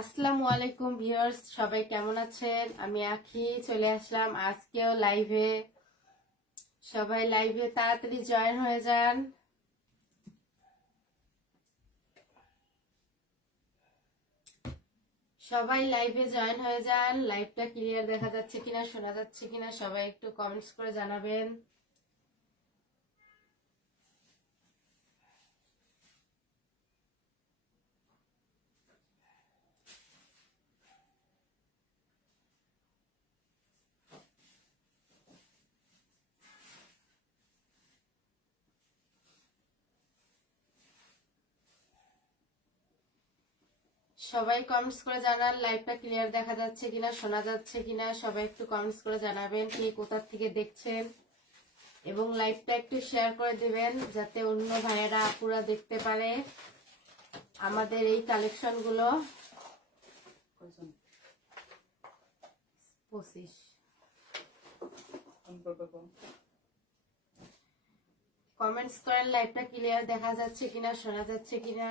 আসসালামু আলাইকুম ভিউয়ার্স, সবাই কেমন আছেন? আমি আখি চলে আসলাম আজকেও লাইভে। সবাই লাইভে তাড়াতাড়ি জয়েন হয়ে যান। সবাই লাইভে জয়েন হয়ে যান। লাইভটা ক্লিয়ার দেখা যাচ্ছে কিনা, শোনা যাচ্ছে কিনা সবাই একটু কমেন্টস করে জানাবেন। সবাই কমেন্টস করে জানান লাইভটা ক্লিয়ার দেখা যাচ্ছে কিনা, শোনা যাচ্ছে কিনা সবাই একটু কমেন্টস করে জানাবেন কে কোথা থেকে দেখছেন, এবং লাইভটা একটু শেয়ার করে দিবেন যাতে অন্য ভাইয়েরা আপুরা দেখতে পারে আমাদের এই কালেকশন গুলো। 25 কমেন্টস করেন লাইভটা ক্লিয়ার দেখা যাচ্ছে কিনা, শোনা যাচ্ছে কিনা।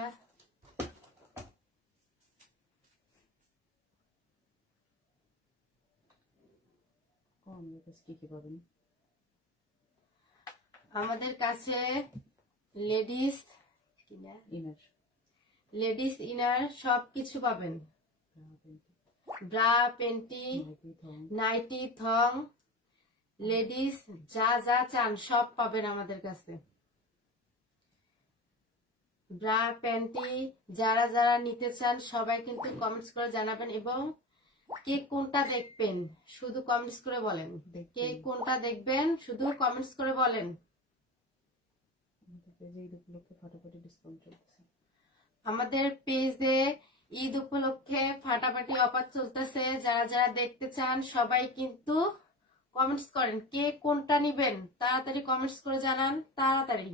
আমাদের কাছে লেডিস ইনার সবকিছু পাবেন। ব্রা, পেন্টি, নাইটি, থং, লেডিস যা যা চান সব পাবেন আমাদের কাছে। ব্রা, প্যান্টি যারা যারা নিতে চান সবাই কিন্তু কমেন্টস করে জানাবেন, এবং কে কোনটা দেখবেন শুধু কমেন্টস করে বলেন। কে কোনটা দেখবেন শুধু কমেন্টস করে বলেন। আমাদের পেজে ঈদ উপলক্ষে ফাটাফাটি অফার চলতেছে। যারা যারা দেখতে চান সবাই কিন্তু কমেন্টস করেন কে কোনটা নিবেন, তাড়াতাড়ি কমেন্টস করে জানান তাড়াতাড়ি।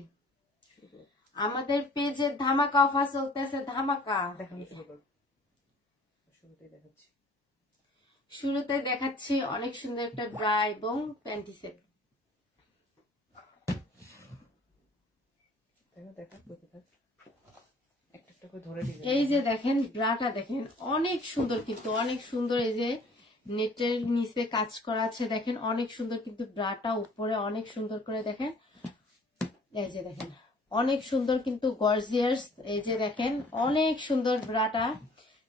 আমাদের পেজে ধামাকা অফার চলতেছে, ধামাকা। শুরুতে দেখাচ্ছি অনেক সুন্দর একটা ব্রা এবং প্যান্টি সেট। এই যে দেখেন ব্রাটা দেখেন অনেক সুন্দর, কিন্তু অনেক সুন্দর। এই যে নেটের নিচে কাজ করা আছে দেখেন অনেক সুন্দর, কিন্তু ব্রাটা উপরে অনেক সুন্দর করে দেখেন। এই যে দেখেন অনেক সুন্দর কিন্তু গর্জিয়াস। এই যে দেখেন অনেক সুন্দর ব্রাটা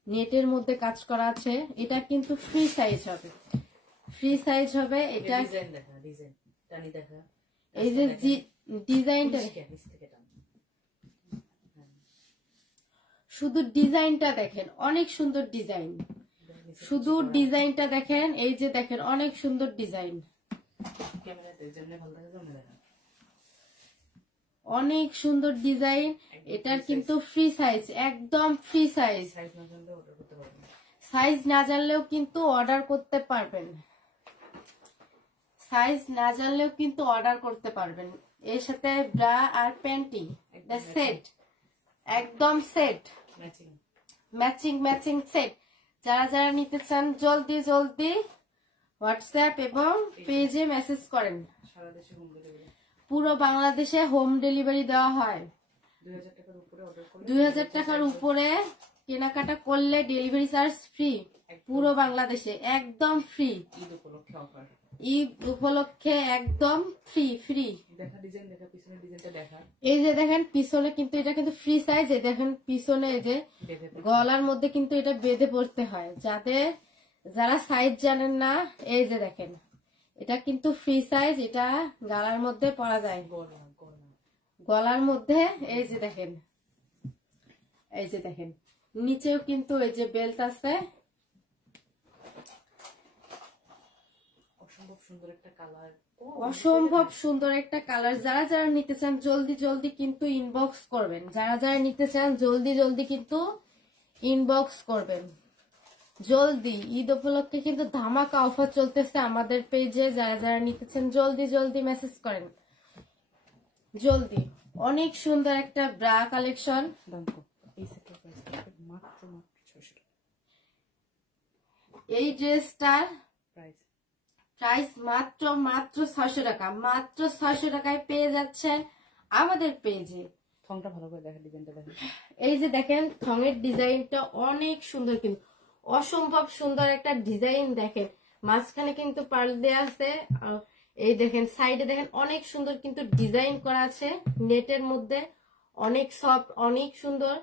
নেটের মধ্যে কাজ করা আছে। এটা কিন্তু ফ্রি সাইজ হবে, ফ্রি সাইজ হবে এটা। এই যে ডিজাইনটা শুধু ডিজাইনটা দেখেন অনেক সুন্দর ডিজাইন, শুধু ডিজাইনটা দেখেন। এই যে দেখেন অনেক সুন্দর ডিজাইন, অনেক সুন্দর ডিজাইন। এটার কিন্তু ফ্রি সাইজ, একদম ফ্রি সাইজ। সাইজ না জানলেও কিন্তু অর্ডার করতে পারবেন, সাইজ না জানলেও কিন্তু অর্ডার করতে পারবেন। এর সাথে ব্রা আর প্যান্টি সেট, একদম সেট, ম্যাচিং ম্যাচিং সেট। যারা যারা নিতে চান জলদি জলদি হোয়াটসঅ্যাপ এবং পেজে মেসেজ করেন। পুরো বাংলাদেশে হোম ডেলিভারি দেওয়া হয়। 2000 টাকার উপরে কেনাকাটা করলে ডেলিভারি চার্জ ফ্রি, পুরো বাংলাদেশে একদম ফ্রি। ঈদ উপলক্ষে একদম ফ্রি ফ্রি। এই যে দেখেন পিছনে কিন্তু এটা কিন্তু ফ্রি সাইজ। এই দেখেন পিছনে এই যে গলার মধ্যে কিন্তু এটা বেঁধে পড়তে হয়, যারা সাইজ জানেন না। এই যে দেখেন এটা কিন্তু ফ্রি সাইজ, এটা গলার মধ্যে পরা যায়, গলার মধ্যে। এই যে দেখেন, এই যে দেখেন নিচেও কিন্তু এই যে বেল্ট আছে। অসম্ভব সুন্দর একটা কালার। যারা যারা নিতে চান জলদি জলদি কিন্তু ইনবক্স করবেন, যারা যারা নিতে চান জলদি জলদি কিন্তু ইনবক্স করবেন জলদি। ঈদ উপলক্ষে কিন্তু ধামাকা অফার চলতেছে আমাদের পেজে। যারা যারা নিতে চান জলদি জলদি মেসেজ করেন জলদি। অনেক সুন্দর একটা ব্রা কালেকশন। এই ড্রেসটার প্রাইস মাত্র 600 টাকা, মাত্র 600 টাকায় পেয়ে যাচ্ছেন আমাদের পেজে। থংটা ভালো করে দেখেন, ডিজাইনটা দেখেন। এই যে দেখেন থংয়ের ডিজাইনটা অনেক সুন্দর, কিন্তু অসম্ভব সুন্দর একটা ডিজাইন দেখেন, মাঝখানে কিন্তু পার্ল দেয়া আছে, আর এই দেখেন সাইডে দেখেন অনেক সুন্দর কিন্তু ডিজাইন করা আছে নেটের মধ্যে, অনেক সফট, অনেক সুন্দর।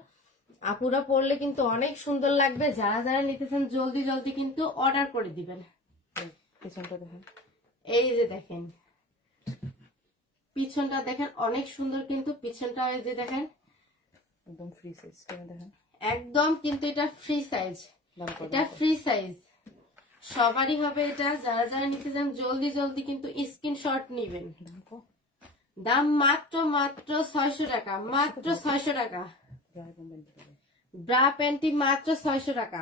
আপুরা পরলে কিন্তু অনেক সুন্দর লাগবে। যারা যারা নিতেছেন জলদি জলদি কিন্তু অর্ডার করে দিবেন। পিছনটা দেখেন, এই যে দেখেন পিছনটা দেখেন অনেক সুন্দর কিন্তু পিছনটা, এই যে দেখেন একদম ফ্রি সাইজ দেখেন, একদম কিন্তু এটা ফ্রি সাইজ, এটা ফ্রি সাইজ সবারই হবে এটা। যারা যারা নিতে চান জলদি জলদি কিন্তু স্ক্রিনশট নিবেন। দাম মাত্র মাত্র 600 টাকা, মাত্র 600 টাকা। ব্রা প্যান্টি মাত্র 600 টাকা।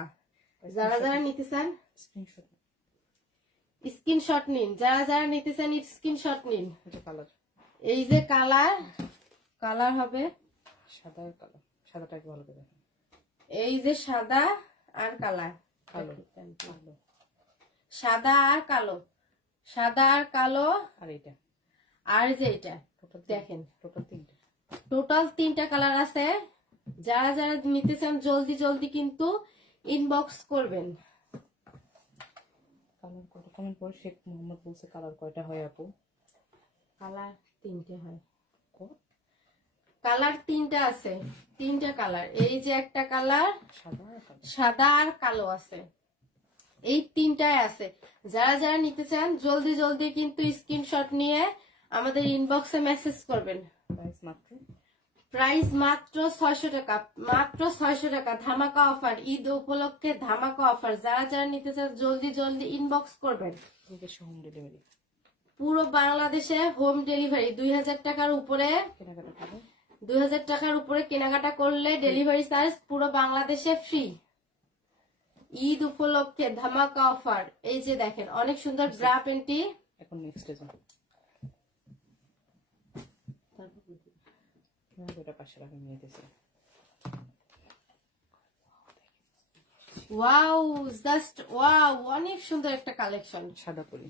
যারা যারা নিতে চান স্ক্রিনশট নিন, যারা যারা নিতে চান স্ক্রিনশট নিন। এই যে কালার, কালার হবে সাদা আর কালো, সাদাটা একটু ভালো করে দেখেন, এই যে সাদা আর কালার, কালো সাদা আর কালো, সাদা আর কালো, আর এটা আর যে এটা দেখেন টোটাল 3টা কালার আছে। যারা যারা নিতে চান জলদি জলদি কিন্তু ইনবক্স করবেন। কালার কত কমেন্ট করে শেখ মোহাম্মদ বলছে কালার কয়টা হয় আপু? কালার 3টে হয়, কালার 3টা আছে, 3টা কালার। এই যে একটা কালার সাদা আর কালো আছে, এই 3টায় আছে। যারা যারা নিতে চান জলদি জলদি কিন্তু স্ক্রিনশট নিয়ে আমাদের ইনবক্সে মেসেজ করবেন। প্রাইস মাত্র 600 টাকা, মাত্র 600 টাকা। ধামাকা অফার, ঈদ উপলক্ষে ধামাকা অফার। যারা যারা নিতে চান জলদি জলদি ইনবক্স করবেন। হোম ডেলিভারি পুরো বাংলাদেশে হোম ডেলিভারি। 2000 টাকার উপরে, 2000 টাকার উপরে কেনাকাটা করলে ডেলিভারি চার্জ পুরো বাংলাদেশে ফ্রি। ঈদ উপলক্ষে ধামাকা অফার। এই যে দেখেন অনেক সুন্দর ব্রা প্যান্টি। এখন নেক্সট যাও, ওটা 500 টাকা নিয়ে দিয়েছে। ওয়াও, জাস্ট ওয়াও, অনেক সুন্দর একটা কালেকশন। সাদা পরি,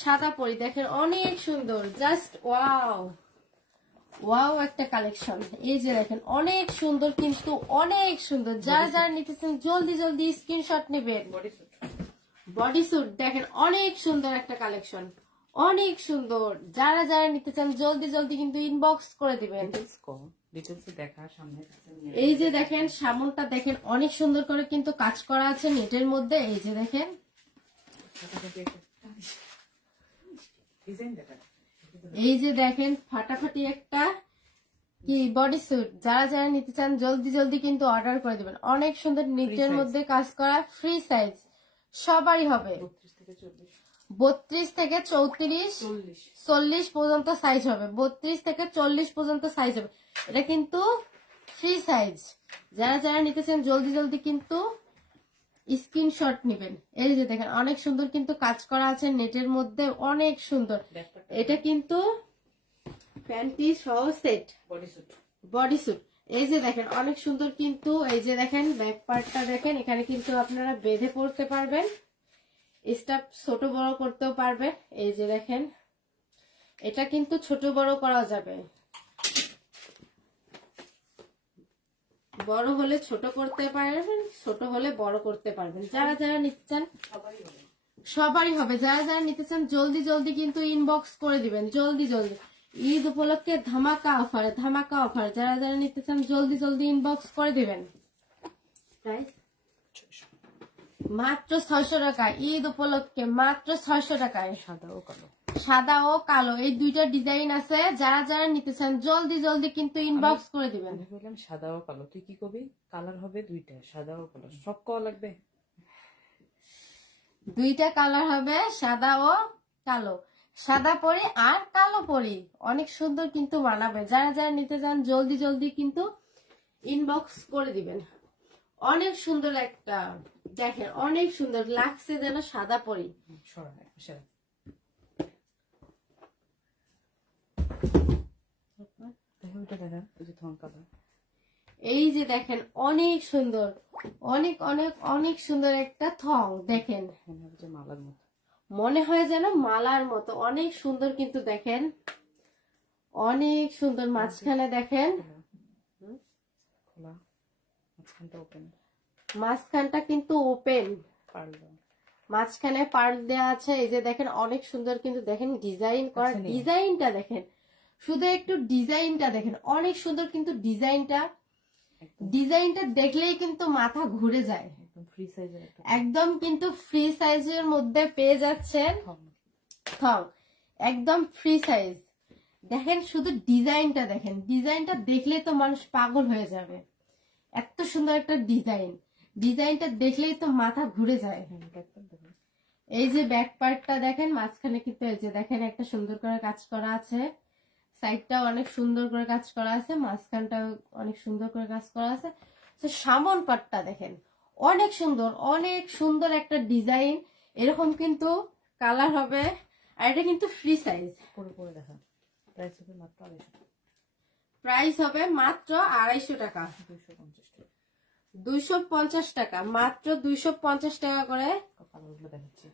সাদা পরি দেখেন অনেক সুন্দর, জাস্ট ওয়াও, ওয়াও একটা কালেকশন। এই যে দেখেন অনেক সুন্দর কিন্তু অনেক সুন্দর। যারা যারা নিতেছেন জলদি জলদি স্ক্রিনশট নেবেন। বডি স্যুট দেখেন অনেক সুন্দর একটা কালেকশন, অনেক সুন্দর। যারা যারা নিতে চান জলদি জলদি কিন্তু ইনবক্স করে দিবেন। এই যে দেখেন সামনটা দেখেন অনেক সুন্দর করে কিন্তু কাজ করা আছে নেটের মধ্যে। এই যে দেখেন এই যে দেখেন ফাটাফাটি একটা কি বডি স্যুট। যারা যারা নিতে চান জলদি জলদি কিন্তু অর্ডার করে দিবেন। অনেক সুন্দর নেটের মধ্যে কাজ করা, ফ্রি সাইজ সবারই হবে। 32 থেকে 34 40 পর্যন্ত সাইজ হবে, 32 থেকে 40 পর্যন্ত সাইজ হবে। এটা কিন্তু ফ্রি সাইজ। যারা যারা নিতেছেন জলদি জলদি কিন্তু স্ক্রিনশট নেবেন। এই যে দেখেন অনেক সুন্দর কিন্তু কাজ করা আছে নেটের মধ্যে, অনেক সুন্দর। এটা কিন্তু প্যান্টি সহ সেট বডি স্যুট। এই যে দেখেন অনেক সুন্দর কিন্তু, এই যে দেখেন ব্যাক পার্টটা দেখেন, এখানে কিন্তু আপনারা বেঁধে পড়তে পারবেন, স্টাফ ছোট বড় করতেও পারবেন। এই যে দেখেন এটা কিন্তু ছোট বড় করা যাবে, বড় হলে ছোট করতে পারবেন, ছোট হলে বড় করতে পারবেন। যারা যারা নিতে চান সবারই হবে। যারা যারা নিতে চান জলদি জলদি কিন্তু ইনবক্স করে দিবেন, জলদি জলদি। ঈদ উপলক্ষে ধামাকা অফার, ধামাকা অফার। যারা যারা নিতে চান জলদি জলদি ইনবক্স করে দিবেন। প্রাইস মাত্র 600 টাকা, ঈদ উপলক্ষে মাত্র 600 টাকায়। সাদা ও কালো এই দুইটা ডিজাইন আছে। যারা যারা নিতে চান জলদি জলদি কিন্তু ইনবক্স করে দিবেন। আমি বললাম সাদা ও কালো, তুই কি কবি? কালার হবে দুইটা, সাদা ও কালো। সব কওয়া লাগবে, দুইটা কালার হবে, সাদা ও কালো। সাদা পরি আর কালো পরি অনেক সুন্দর কিন্তু মানাবে। যারা যারা নিতে চান জলদি জলদি কিন্তু ইনবক্স করে দিবেন। অনেক সুন্দর একটা দেখেন, অনেক সুন্দর লাগছে যেন সাদা পরি। এই যে দেখেন অনেক সুন্দর, অনেক অনেক অনেক সুন্দর একটা থং দেখেন, মালার মতো মনে হয় যেন মালার মতো। অনেক সুন্দর কিন্তু দেখেন, অনেক সুন্দর। মাঝখানে দেখেন মাঝখানটা কিন্তু ওপেন, পারলো মাঝখানে পার্ল দেওয়া আছে। এই যে দেখেন অনেক সুন্দর কিন্তু দেখেন ডিজাইন করা, আচ্ছা, ডিজাইনটা দেখেন, শুধু একটু ডিজাইনটা দেখেন অনেক সুন্দর কিন্তু ডিজাইনটা, ডিজাইনটা দেখলেই কিন্তু মাথা ঘুরে যায়। একদম ফ্রি সাইজের একটা একদম কিন্তু ফ্রি সাইজের মধ্যে পেয়ে যাচ্ছেন থং, একদম ফ্রি সাইজ। দেখেন শুধু ডিজাইনটা দেখেন, ডিজাইনটা দেখলে তো মানুষ পাগল হয়ে যাবে, এত সুন্দর একটা ডিজাইন, ডিজাইনটা দেখলেই তো মাথা ঘুরে যায়। এই যে ব্যাক পার্টটা দেখেন, মাঝখানে কিন্তু এই যে দেখেন একটা সুন্দর করে কাজ করা আছে, সাইডটা অনেক সুন্দর করে কাজ করা আছে, মাঝখানটা অনেক সুন্দর করে কাজ করা আছে। সামন পার্টটা দেখেন অনেক সুন্দর, অনেক সুন্দর একটা ডিজাইন। এরকম কিন্তু কালার হবে, আর এটা কিন্তু ফ্রি সাইজ। করে দেখা প্রাইস হবে মাত্র 250 প্রাইস হবে মাত্র 250 টাকা, 250 টাকা, মাত্র 250 টাকা করে। কালারগুলো দেখাচ্ছি,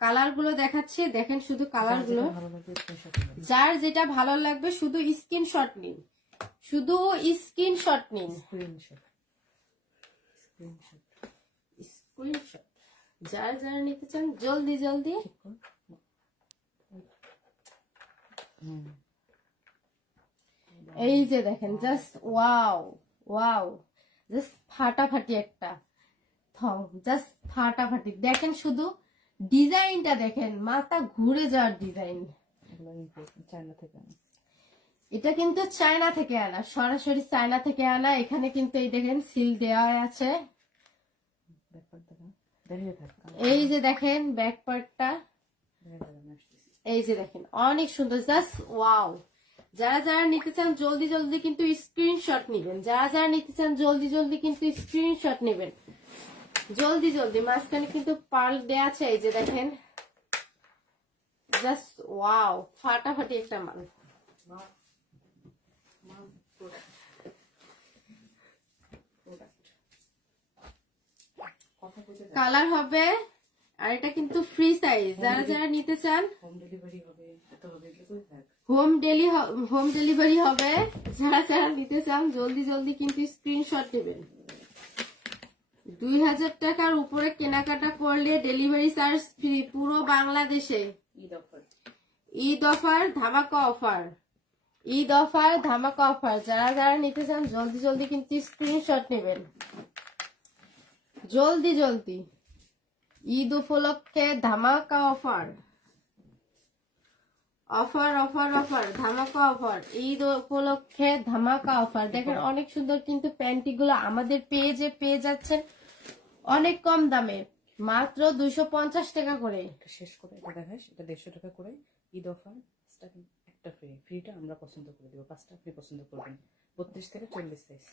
কালার গুলো দেখাচ্ছি, দেখেন শুধু কালার গুলো, যার যেটা ভালো লাগবে শুধু স্ক্রিনশট নিন, শুধু স্ক্রিনশট নিন, স্ক্রিনশট। যার যারা নিতে চান জলদি জলদি। এই যে দেখেন জাস্ট ওয়াও ওয়াও, জাস্ট ফাটাফাটি একটা থং, জাস্ট ফাটাফাটি। দেখেন শুধু ডিজাইনটা দেখেন, মাথা ঘুরে যাওয়ার ডিজাইন। এটা কিন্তু চায়না থেকে আনা, সরাসরি চায়না থেকে আনা। এখানে কিন্তু এই দেখেন সিল দেওয়া আছে। এই যে দেখেন ব্যাক পার্টটা, এই যে দেখেন অনেক সুন্দর, জাস্ট ওয়াও। যারা যারা নিতে চান জলদি জলদি কিন্তু স্ক্রিনশট নেবেন, যারা যারা নিতে চান জলদি জলদি কিন্তু স্ক্রিনশট নেবেন, জলদি জলদি। মাঝখানে কিন্তু পার্ল দেয়া আছে, এই যে দেখেন জাস্ট ওয়াও, ফাটাফাটি একটা মাল। কালার হবে, আর এটা কিন্তু ফ্রি সাইজ। যারা যারা নিতে চান হোম ডেলিভারি হবে, হোম ডেলিভারি হবে। যারা যারা নিতে চান জলদি জলদি কিন্তু স্ক্রিনশট নেবেন। 2000 টাকার উপরে কেনাকাটা করলে ডেলিভারি চার্জ ফ্রি পুরো বাংলাদেশে। ঈদ অফার ধামাকা অফার, ঈদ অফার ধামাকা অফার। যারা যারা নিতে চান জলদি জলদি কিন্তু স্ক্রিনশট নেবেন, জলদি জলদি। ঈদ উপলক্ষে ধামাকা অফার, অফার অফার অফার, ধামাকা অফার। ঈদ উপলক্ষে ধামাকা অফার। দেখেন অনেক সুন্দর কিন্তু প্যান্টি গুলো আমাদের পেজে পেয়ে যাচ্ছেন অনেক কম দামে, মাত্র 250 টাকা করে। শেষ করে এটা দেখাস, এটা 150 টাকা করে ঈদ অফার। একটা ফ্রি, ফ্রিটা আমরা পছন্দ করে দেবো, 5টা আপনি পছন্দ করবেন। 32 থেকে 40 সাইজ,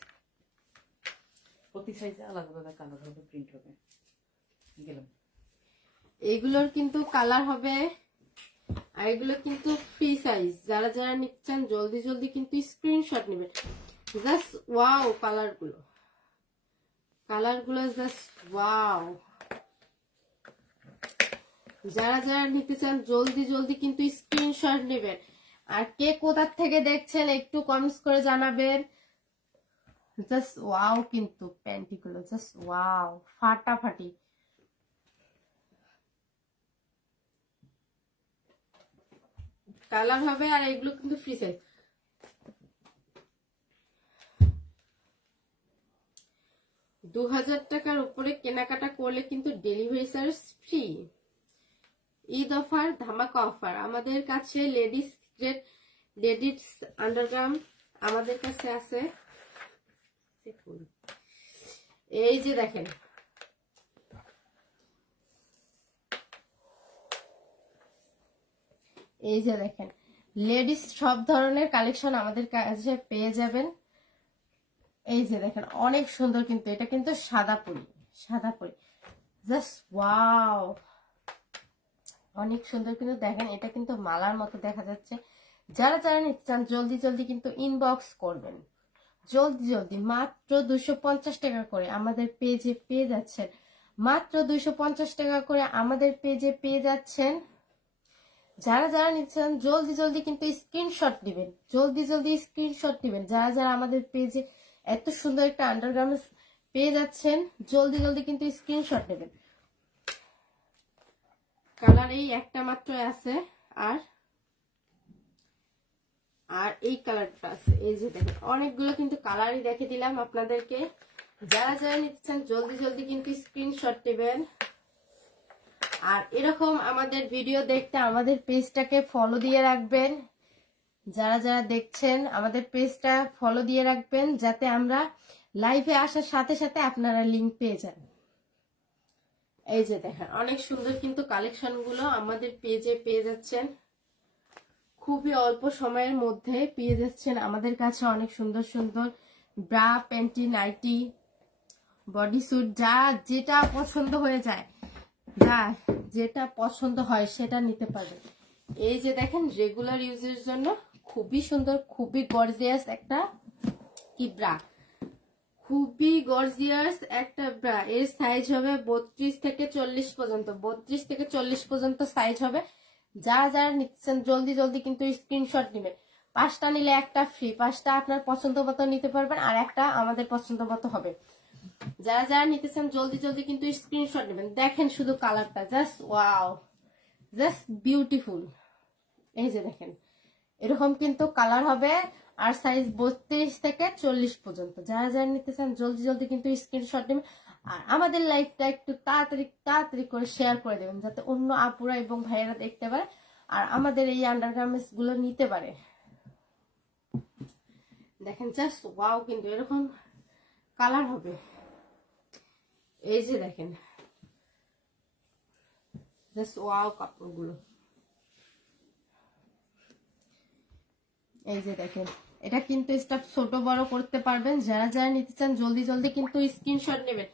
প্রতি সাইজে আলাদা আলাদা কালার হবে, প্রিন্ট হবে। গেলাম, এগুলোর কিন্তু কালার হবে, আর এগুলো কিন্তু ফ্রি সাইজ। যারা যারা নিতে চান জলদি জলদি কিন্তু স্ক্রিনশট নেবেন। জাস্ট ওয়াও কালার গুলো, কালার গুলো জাস্ট ওয়াও। যারা যারা নিতে চান জলদি জলদি কিন্তু স্ক্রিনশট নেবেন। আর কে কোথা থেকে দেখছেন একটু কমেন্টস করে জানাবেন। জাস্ট ওয়াও কিন্তু প্যান্টি গুলো জাস্ট ওয়াও, ফাটাফাটি। কালার হবে, আর এগুলো কিন্তু ফ্রি সাইজ। 2000 টাকার উপরে কেনাকাটা করলে কিন্তু delivery charge free. Eid offer ধামাকা অফার। আমাদের কাছে লেডিস আন্ডারগ্রাউন্ড আমাদের কাছে আছে। এই যে দেখেন, এই যে দেখেন লেডিস সব ধরনের কালেকশন আমাদের কাছে পেয়ে যাবেন। এই যে দেখেন অনেক সুন্দর কিন্তু, এটা কিন্তু সাদা পরি, সাদা পরি, জাস্ট ওয়াও, অনেক সুন্দর কিন্তু। দেখেন এটা কিন্তু মালার মতো দেখা যাচ্ছে। যারা যারা নিতে চান জলদি জলদি কিন্তু ইনবক্স করবেন, জলদি জলদি। মাত্র 250 টাকা করে আমাদের পেজে পেয়ে যাচ্ছেন, মাত্র 250 টাকা করে আমাদের পেজে পেয়ে যাচ্ছেন। যারা যারা নিচ্ছেন জলদি জলদি কিন্তু স্ক্রিনশট দিবেন, জলদি জলদি স্ক্রিনশট দিবেন। যারা যারা আমাদের পেজে এত সুন্দর একটা আন্ডারগার্মেন্টস পেয়ে যাচ্ছেন। জলদি জলদি কিন্তু স্ক্রিনশট নেবেন। কালার এই একটা মাত্র আছে, আর এই কালারটা আছে। এই যে দেখেন অনেকগুলো কিন্তু কালারই দেখে দিলাম আপনাদেরকে। যারা যারা নিচ্ছেন জলদি জলদি কিন্তু স্ক্রিনশট নেবেন। আর এরকম আমাদের ভিডিও দেখতে আমাদের পেজটাকে ফলো দিয়ে রাখবেন। যারা যারা দেখছেন আমাদের পেজটা ফলো দিয়ে রাখবেন, যাতে আমরা লাইভে আসার সাথে সাথে আপনারা লিংক পেয়ে যান। এই যে দেখেন অনেক সুন্দর কিন্তু কালেকশন গুলো আমাদের পেজে পেয়ে যাচ্ছেন। খুবই অল্প সময়ের মধ্যে পেয়ে যাচ্ছেন আমাদের কাছে অনেক সুন্দর সুন্দর bra, panty, nightie, body suit, যা যেটা পছন্দ হয়ে যায়, যা যেটা পছন্দ হয় সেটা নিতে পারবেন। এই যে দেখেন রেগুলার ইউজের জন্য খুবই সুন্দর, খুবই গর্জিয়াস একটা কি ব্রা, খুবই গর্জিয়াস একটা ব্রা। এর সাইজ হবে 32 থেকে 40 পর্যন্ত, 32 থেকে 40 পর্যন্ত সাইজ হবে। যারা যারা নিচ্ছেন জলদি জলদি কিন্তু স্ক্রিনশট নেবেন। 5টা নিলে একটা ফ্রি, 5টা আপনার পছন্দ মতো নিতে পারবেন, আর একটা আমাদের পছন্দ মতো হবে। যারা যারা নিতেছেন জলদি জলদি কিন্তু স্ক্রিনশট নেবেন। দেখেন শুধু কালারটা, জাস্ট ওয়াও, জাস্ট বিউটিফুল। এই যে দেখেন এরকম কিন্তু কালার হবে, আর সাইজ 32 থেকে 40 পর্যন্ত। যারা যারা নিতেছেন জলদি জলদি কিন্তু স্ক্রিনশট নেবেন। আর আমাদের লাইভটা একটু তাড়াতাড়ি তাড়াতাড়ি করে শেয়ার করে দেবেন, যাতে অন্য আপুরা এবং ভাইয়েরা দেখতে পারে আর আমাদের এই আন্ডারগার্মেন্টস গুলো নিতে পারে। দেখেন জাস্ট ওয়াও, কিন্তু এরকম কালার হবে। এই যে দেখেন জাস্ট ওয়াও কাপড়গুলো। এই যে দেখেন এটা কিন্তু স্টাফ ছোট বড় করতে পারবেন। যারা যারা নিতে চান জলদি জলদি কিন্তু স্ক্রিনশট নেবেন।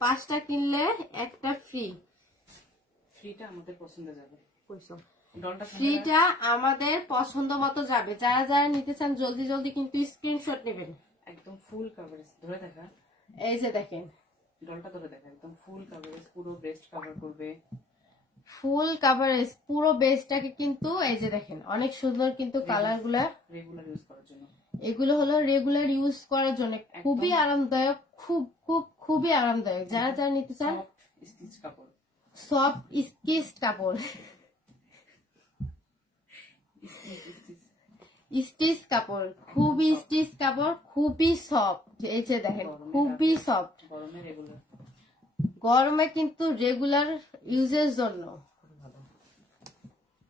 5টা কিনলে একটা ফ্রি। ফ্রিটা আমাদের পছন্দ যাবে, ফ্রিটা আমাদের পছন্দ মতো যাবে। যারা যারা নিতে চান জলদি জলদি কিন্তু স্ক্রিনশট নেবেন। একদম ফুল কভারেজ ধরে দেখা। এই যে দেখেন ডলটা ধরে দেখা, একদম ফুল কভারেজ, পুরো ব্রেস্ট কভার করবে, ফুল কভারেজ পুরো বেসটাকে কিন্তু এই যে দেখেন অনেক সুন্দর কিন্তু কালার গুলা। রেগুলার ইউজ করার জন্য এগুলো হলো রেগুলার ইউজ করার জন্য খুবই আরামদায়ক, খুবই আরামদায়ক। যারা যারা নিতে চান স্টিচ কাপড়, সফট স্টিচ কাপড়, স্টিচ কাপড়, খুবই স্টিচ কাপড়, খুবই সফট। এই যে দেখেন খুবই সফট। গরমে রেগুলার, গরমে কিন্তু রেগুলার ইউজের জন্য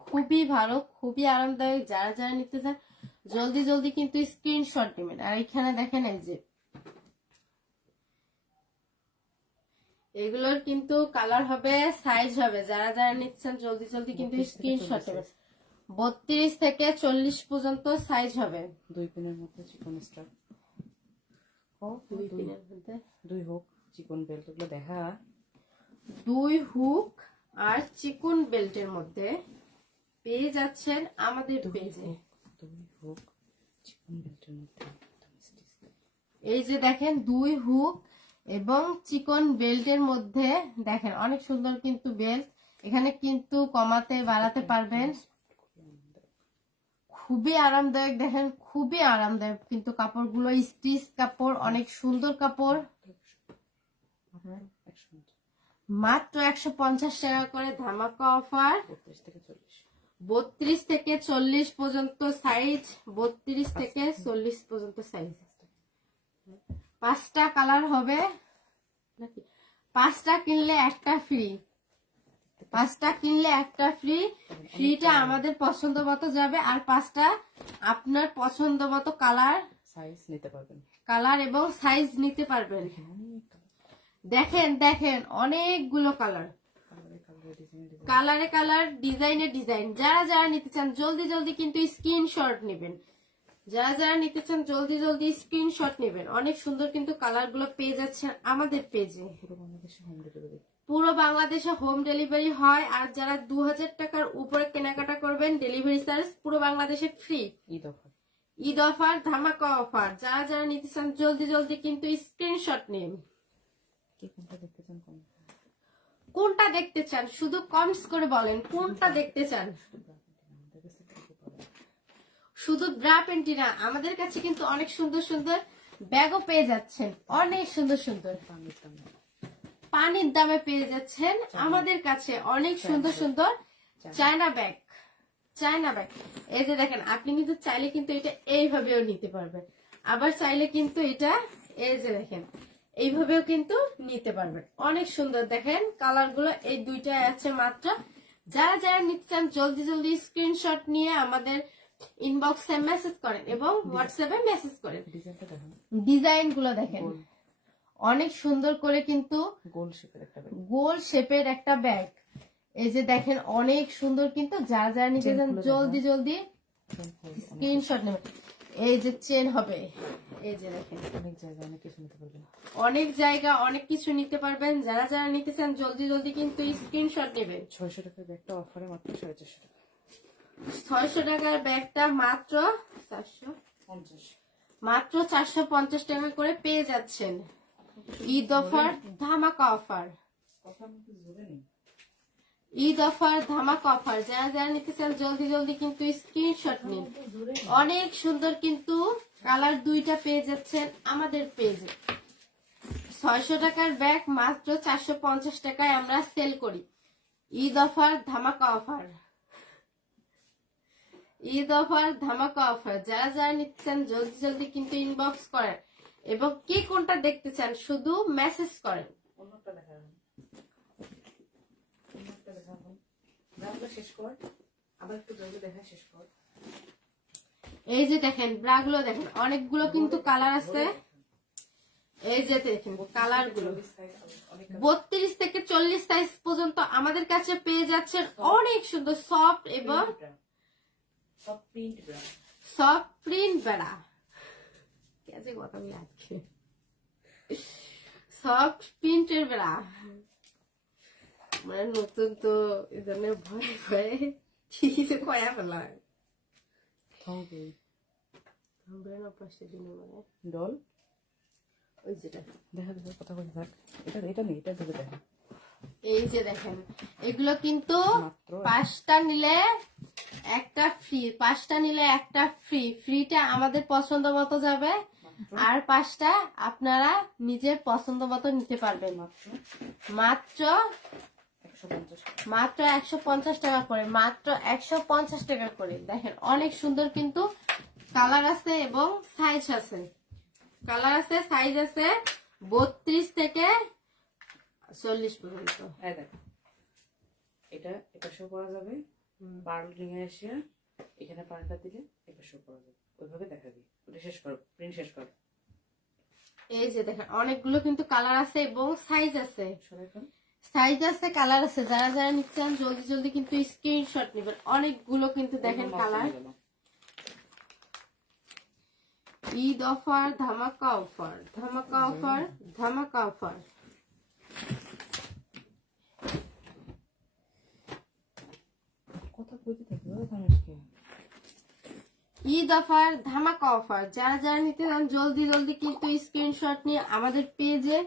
খুবই ভালো, খুবই আরামদায়ক। যারা যারা নিতে চান জলদি জলদি কিন্তু স্ক্রিনশট নেবেন। আর এখানে দেখেন এই যে এগুলোর কিন্তু কালার হবে, সাইজ হবে। যারা যারা নিচ্ছেন জলদি জলদি কিন্তু স্ক্রিনশট নেবেন। 32 থেকে 40 পর্যন্ত সাইজ হবে। 2 পিনের মধ্যে চিকন স্টাফ, ও 2 পিনের মধ্যে 2 হুক চিকন বেল্ট, এগুলো দেখা। 2 হুক আর চিকন বেল্টের মধ্যে পেয়ে যাচ্ছেন আমাদের পেজে। 2 হুক চিকন বেল্টের মধ্যে এই যে দেখেন 2 হুক এবং চিকন বেল্টের মধ্যে দেখেন অনেক সুন্দর কিন্তু বেল্ট। এখানে কিন্তু কমাতে বাড়াতে পারবেন। খুবই আরামদায়ক, দেখেন খুবই আরামদায়ক কিন্তু কাপড়গুলো স্টিচ কাপড়, অনেক সুন্দর কাপড়। মাত্র 150 টাকা করে ধামাকা অফার। 32 থেকে 40 পর্যন্ত সাইজ, 32 থেকে 40 পর্যন্ত সাইজ। 5টা কালার হবে নাকি? 5টা কিনলে একটা ফ্রি, 5টা কিনলে একটা ফ্রি। ফ্রিটা আমাদের পছন্দ মতো যাবে, আর 5টা আপনার পছন্দ মতো কালার, সাইজ নিতে পারবেন, কালার এবং সাইজ নিতে পারবেন। দেখেন দেখেন অনেকগুলো কালার, কালারে কালার, ডিজাইনে ডিজাইন। যারা যারা নিতে চান জলদি জলদি কিন্তু স্ক্রিনশট নেবেন। যারা যারা নিতে চান জলদি জলদি স্ক্রিনশট নেবেন। অনেক সুন্দর কিন্তু কালার গুলো পেয়ে যাচ্ছেন আমাদের পেজে। পুরো বাংলাদেশে হোম ডেলিভারি হয়। আর যারা 2000 টাকার উপরে কেনাকাটা করবেন ডেলিভারি চার্জ পুরো বাংলাদেশে ফ্রি। ঈদ অফার, ধামাকা অফার। যারা যারা নিতে চান জলদি জলদি কিন্তু স্ক্রিনশট নেন। কোনটা দেখতে চান শুধু কমেন্টস করে বলেন, কোনটা দেখতে চান। শুধু ব্রা প্যান্টি না, আমাদের কাছে কিন্তু অনেক সুন্দর সুন্দর ব্যাগও পেয়ে যাচ্ছেন অনেক সুন্দর সুন্দর পানির দামে পেয়ে যাচ্ছেন আমাদের কাছে অনেক সুন্দর সুন্দর চায়না ব্যাগ। চায়না ব্যাগ এই যে দেখেন, আপনি কিন্তু চাইলে কিন্তু এটা এইভাবেও নিতে পারবেন, আবার চাইলে কিন্তু এটা এই যে দেখেন এইভাবেও কিন্তু নিতে পারবেন। অনেক সুন্দর দেখেন কালার গুলো, এই দুইটাই আছে মাত্র। যারা যারা নিতে চান জলদি জলদি স্ক্রিনশট নিয়ে আমাদের ইনবক্সে মেসেজ করেন এবং হোয়াটসঅ্যাপে মেসেজ করেন। ডিজাইন গুলো দেখেন অনেক সুন্দর করে কিন্তু গোল শেপের একটা ব্যাগ। এই যে দেখেন অনেক সুন্দর কিন্তু যারা যারা নিতে চান জলদি জলদি স্ক্রিনশট নেবেন। এই যে চেন হবে, এই যে দেখেন অনেক জায়গা অনেক কিছু নিতে পারবেন। যারা যারা নিতে চান জলদি জলদি কিন্তু স্ক্রিনশট নেবেন। 600 টাকার ব্যাগটা অফারে মাত্র 450 টাকা। 600 টাকার ব্যাগটা মাত্র 450 টাকা করে পেয়ে যাচ্ছেন। ঈদ অফার ধামাকা অফার, ঈদ অফার ধামাকা অফার। যারা যারা নিতে চান জলদি জলদি কিন্তু স্ক্রিনশট নিন। অনেক সুন্দর কিন্তু কালার দুইটা পেয়ে যাচ্ছেন আমাদের পেজে। 600 টাকার ব্যাগ মাত্র 450 টাকায় আমরা সেল করি। ঈদ অফার ধামাকা অফার, ঈদ অফার ধামাকা অফার। যারা যারা নিতে চান জলদি জলদি কিন্তু ইনবক্স করেন এবং কে কোনটা দেখতে চান শুধু মেসেজ করেন। এই যে দেখেন ব্রাগুলো দেখেন অনেকগুলো কিন্তু কালার আছে। এই যে দেখেন কালার গুলো 32 থেকে 40 সাইজ পর্যন্ত আমাদের কাছে পেয়ে যাচ্ছেন। অনেক সুন্দর সফট এবং সফট প্রিন্ট বেড়া কেজে কথা লাগছে, সফট প্রিন্টের বেড়া মানে নতুন তো এই ধরনের ভয়ে ভয়ে ঠিকই তো কয়া ফেলা না 5 দিনের মানে ডল। ওই যেটা দেখা দেখা কথা বলে থাক, এটা নেই, এটা ধরে দেখেন। এই যে দেখেন এগুলো কিন্তু 5টা নিলে একটা ফ্রি, 5টা নিলে একটা ফ্রি। ফ্রিটা আমাদের পছন্দ মতো যাবে আর 5টা আপনারা নিজের পছন্দ মতো নিতে পারবেন। মাত্র 150 টাকা করে, মাত্র 150 টাকা করে। দেখেন অনেক সুন্দর কিন্তু কালার আছে এবং সাইজ আছে। কালার আছে, সাইজ আছে 32 থেকে 40 পর্যন্ত। এটা শো করা যাবে, পার্ল নিয়ে এসে এখানে পার্লটা দিলে এটা শো করা যাবে, ওইভাবে দেখাবি। ওটা শেষ করো, প্রিন্ট শেষ করো। এই যে দেখেন অনেকগুলো কিন্তু কালার আছে এবং সাইজ আছে, সাইজ আছে কালার আছে। যারা যারা নিচ্ছেন জলদি জলদি কিন্তু স্ক্রিনশট নেবেন। অনেকগুলো কিন্তু দেখেন কালার। ঈদ অফার ধামাকা অফার, ধামাকা অফার, ধামাকা অফার। ঈদ অফার ধামাকা অফার। যারা যারা নিতে চান জলদি জলদি কিন্তু স্ক্রিনশট নিয়ে আমাদের পেজে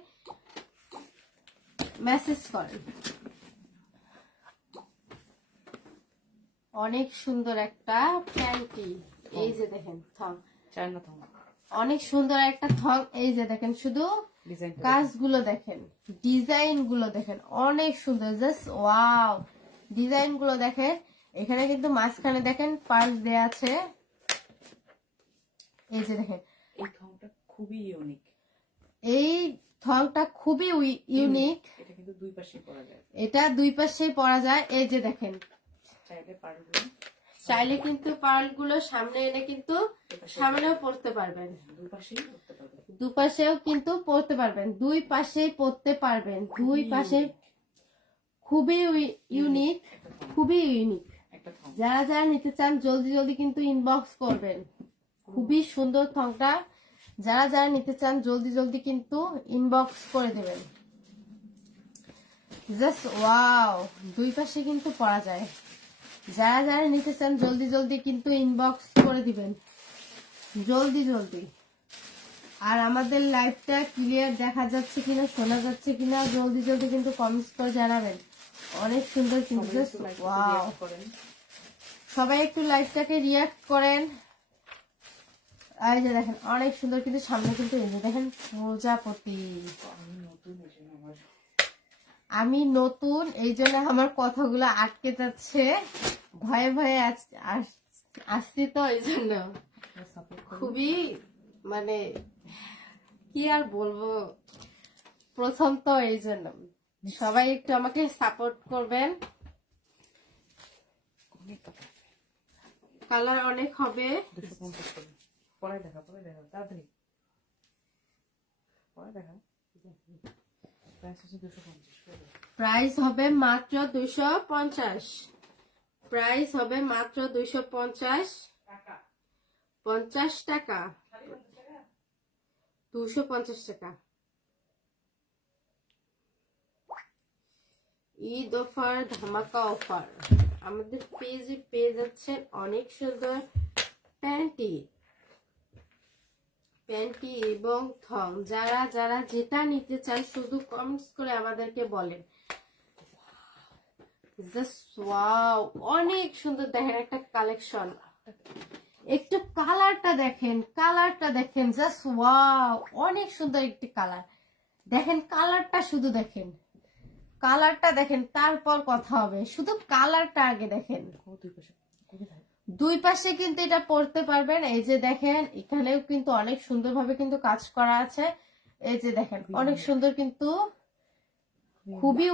মেসেজ করেন। অনেক সুন্দর একটা প্যান্টি, এই যে দেখেন থং, অনেক সুন্দর একটা থং। এই যে দেখেন শুধু কাজগুলো দেখেন, ডিজাইন গুলো দেখেন অনেক সুন্দর। জাস্ট ওয়াও, ডিজাইন গুলো দেখেন। এখানে কিন্তু মাঝখানে দেখেন পার্ল দেয়া আছে। এই যে দেখেন এই থংটা খুবই ইউনিক, এই থংটা খুবই ইউনিক। এটা কিন্তু দুই পাশেই পরা যায়, এটা দুই পাশেই পরা যায়। এই যে দেখেন চাইলে কিন্তু পার্ল গুলো সামনে এনে কিন্তু সামনেও পরতে পারবেন, দুপাশেও কিন্তু পরতে পারবেন, দুই পাশেই পরতে পারবেন, দুই পাশে। খুবই ইউনিক, খুবই ইউনিক। যারা যারা নিতে চান জলদি জলদি কিন্তু ইনবক্স করবেন। খুবই সুন্দর থংটা, যারা যারা নিতে চান জলদি জলদি কিন্তু ইনবক্স করে দেবেন। জাস্ট ওয়াও, দুই পাশে কিন্তু পরা যায়। যারা যারা নিতে চান জলদি জলদি কিন্তু ইনবক্স করে দিবেন, জলদি জলদি। আর আমাদের লাইভটা ক্লিয়ার দেখা যাচ্ছে কিনা, শোনা যাচ্ছে কিনা জলদি জলদি কিন্তু কমেন্টস করে জানাবেন। অনেক সুন্দর কিন্তু, জাস্ট ওয়াও। সবাই একটু লাইভটাকে রিয়াক্ট করেন এই যে দেখেন অনেক সুন্দর, কিন্তু সামনে কিন্তু এই যে দেখেন প্রজাপতি। আমি নতুন এই জন্য আমার কথাগুলো আটকে যাচ্ছে, ভয়ে ভয়ে আসছি তো এই জন্য। খুবই মানে কি আর বলবো, প্রথম তো এই জন্য সবাই একটু আমাকে সাপোর্ট করবেন। কালার অনেক হবে। প্রাইস হবে মাত্র 250। প্রাইস হবে মাত্র 250 টাকা। 250 টাকা। ঈদ অফার, ধামাকা অফার। আমাদের পেজে পেয়ে যাচ্ছেন অনেক সুন্দর প্যান্টি এবং থং। যারা যারা যেটা নিতে চান শুধু কমেন্টস করে আমাদেরকে বলেন। জাস্ট ওয়াও, অনেক সুন্দর। দেখেন একটা কালেকশন, একটু কালারটা দেখেন, জাস্ট ওয়াও, অনেক সুন্দর একটি কালার। দেখেন কালারটা, শুধু দেখেন কালারটা, দেখেন তারপর কথা হবে। শুধু কালারটা আগে দেখেন। দুই পাশে কিন্তু এটা পরতে পারবেন। এই যে দেখেন এখানেও কিন্তু অনেক সুন্দরভাবে কিন্তু কাজ করা আছে। এই যে দেখেন অনেক সুন্দর, কিন্তু খুবই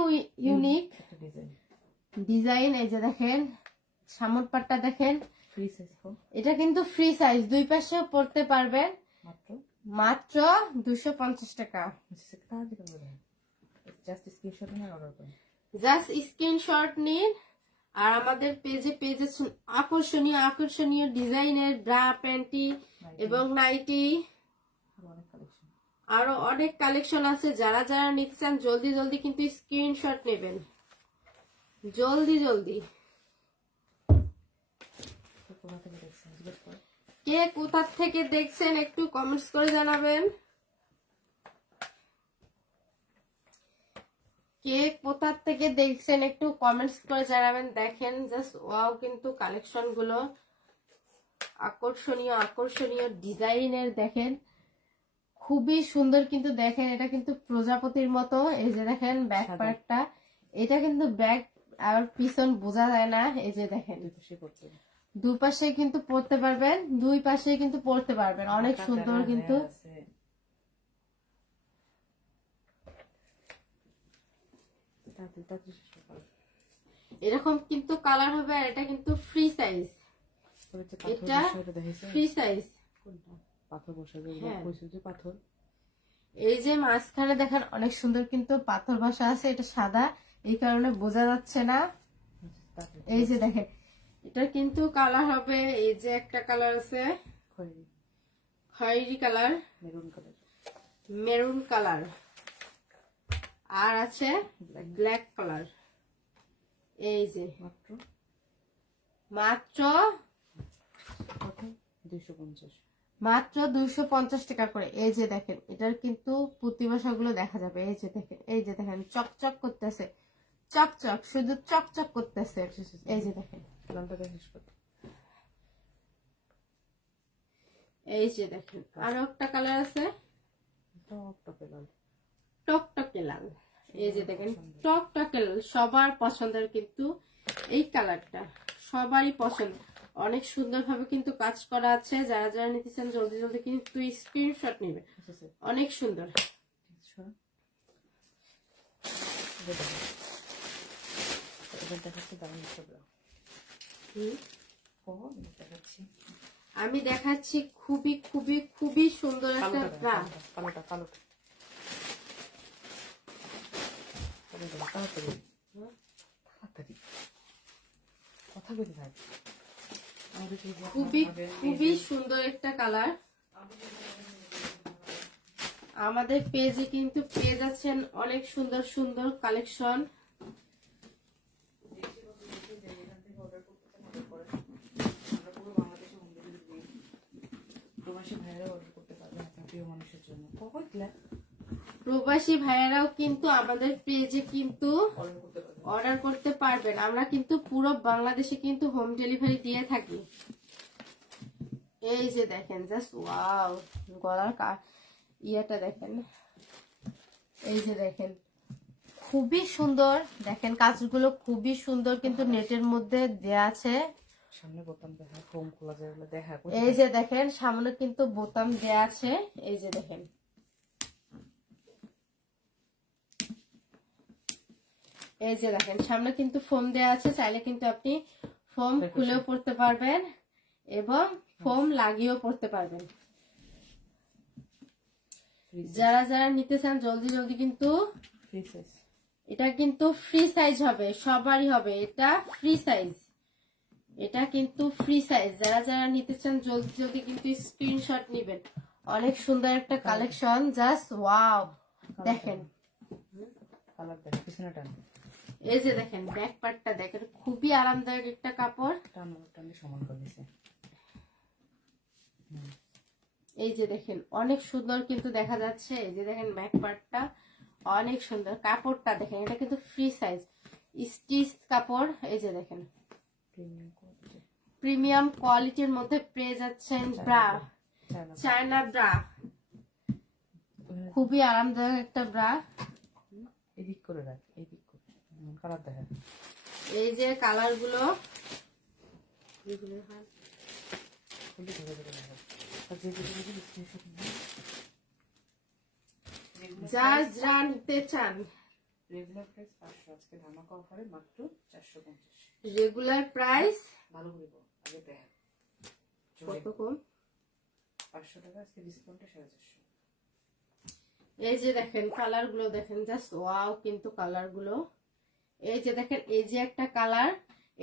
ইউনিক ডিজাইন। এই যে দেখেন সামন পাটটা দেখেন, এটা কিন্তু ফ্রি সাইজ, দুই পাশেও পরতে পারবেন। মাত্র 250 টাকা। জাস্ট স্ক্রিনশট নিন আর আমাদের পেজে আকর্ষণীয় ডিজাইনের ব্রা, প্যান্টি এবং নাইটি, আরো অনেক কালেকশন আছে। যারা যারা নিতে চান জলদি কিন্তু স্ক্রিনশট নেবেন, জলদি। কে কোথা থেকে দেখছেন একটু কমেন্টস করে জানাবেন। কে কোথা থেকে দেখছেন একটু কমেন্টস করে জানাবেন। দেখেন জাস্ট ওয়াও, কিন্তু কালেকশন গুলো আকর্ষণীয় ডিজাইনের। দেখেন খুবই সুন্দর, কিন্তু দেখেন এটা কিন্তু প্রজাপতির মতো। এই যে দেখেন ব্যাক পার্টটা, এটা কিন্তু ব্যাক আর পিছন বোঝা যায় না। এই যে দেখেন দুই পাশে কিন্তু পরতে পারবেন, অনেক সুন্দর। কিন্তু এরকম কিন্তু কালার হবে, আর এটা কিন্তু ফ্রি সাইজ। এটা ফ্রি সাইজ। পাথর, এই যে মাঝখানে দেখেন অনেক সুন্দর কিন্তু পাথর বসা আছে। এটা সাদা, এই কারণে বোঝা যাচ্ছে না। এই যে দেখেন এটা কিন্তু কালার হবে, এই যে একটা কালার আছে খয়েরি কালার, মেরুন কালার, আর আছে ব্ল্যাক কালার। এই যে মাত্র 250 টাকা করে। এই যে দেখেন এটার কিন্তু প্রতিবাসা গুলো দেখা যাবে। এই যে দেখেন চকচক করতেছে, শুধু চকচক করতেছে। এই যে দেখেন, এই যে দেখেন আরো একটা কালার আছে টকটকে লাল। এই যে দেখেন টকটকে লাল, সবার পছন্দের কিন্তু এই কালারটা, সবারই পছন্দ। অনেক সুন্দর ভাবে কিন্তু কাজ করা আছে। যারা যারা নিতে চান জলদি কিন্তু স্ক্রিনশট নেবে। অনেক সুন্দর। আমি দেখাচ্ছি খুবই সুন্দর একটা ব্রা। খুবই সুন্দর একটা কালার। আমাদের পেজে কিন্তু পেয়ে যাচ্ছেন অনেক সুন্দর কালেকশন। প্রবাসী ভাইয়েরাও কিন্তু আমাদের পেজে কিন্তু অর্ডার করতে পারবেন। আমরা কিন্তু পুরো বাংলাদেশে কিন্তু হোম ডেলিভারি দিয়ে থাকি। এই যে দেখেন জাস্ট ওয়াও, গলার ইয়েটা দেখেন, এই যে দেখেন খুবই সুন্দর। দেখেন কাজগুলো খুবই সুন্দর কিন্তু নেটের মধ্যে দেয়া আছে। সামনে বোতাম দেখা, ফোম খোলা যায় বলে দেখা। এই যে দেখেন সামনে কিন্তু বোতাম দেয়া আছে। এই যে দেখেন, এই যে দেখেন সামনে কিন্তু ফোম দেয়া আছে, চাইলে কিন্তু আপনি ফোম খুলেও পড়তে পারবেন এবং ফোম লাগিয়েও পড়তে পারবেন। যারা যারা নিতে চান জলদি জলদি কিন্তু, ফ্রি সাইজ, এটা কিন্তু ফ্রি সাইজ হবে, সবারই হবে, এটা ফ্রি সাইজ, এটা কিন্তু ফ্রি সাইজ। যারা যারা নিতে চান জলদি জলদি কিন্তু স্ক্রিনশট নেবেন। অনেক সুন্দর একটা কালেকশন, জাস্ট ওয়াও। দেখেন কালার দেখ, পিছনে টান, এই যে দেখেন ব্যাক পার্টটা দেখেন, খুবই আরামদায়ক একটা কাপড়। টান টান সমান করে দিছে। এই যে দেখেন অনেক সুন্দর কিন্তু দেখা যাচ্ছে। এই যে দেখেন ব্যাক পার্টটা অনেক সুন্দর, কাপড়টা দেখেন, এটা কিন্তু ফ্রি সাইজ স্টিচ কাপড়। এই যে দেখেন প্রিমিয়াম কোয়ালিটির মধ্যে পেয়ে যাচ্ছেন ব্রা, চায়না ব্রা, খুবই আরামদায়ক একটা ব্রা। এদিক করে রাখ, এদিক করে কালার দেখা। এই যে কালার গুলো, যার যা নিতে চান। রেগুলার প্রাইস 500, আজকে ধামাকা অফারে মাত্র 450। রেগুলার প্রাইস ভালো করে বল, আগে দেখ কত কম, 500 টাকা, আজকে ডিসকাউন্টে 450। এই যে দেখেন কালার গুলো দেখেন, জাস্ট ওয়াও কিন্তু কালার গুলো। এই যে দেখেন এই যে একটা কালার,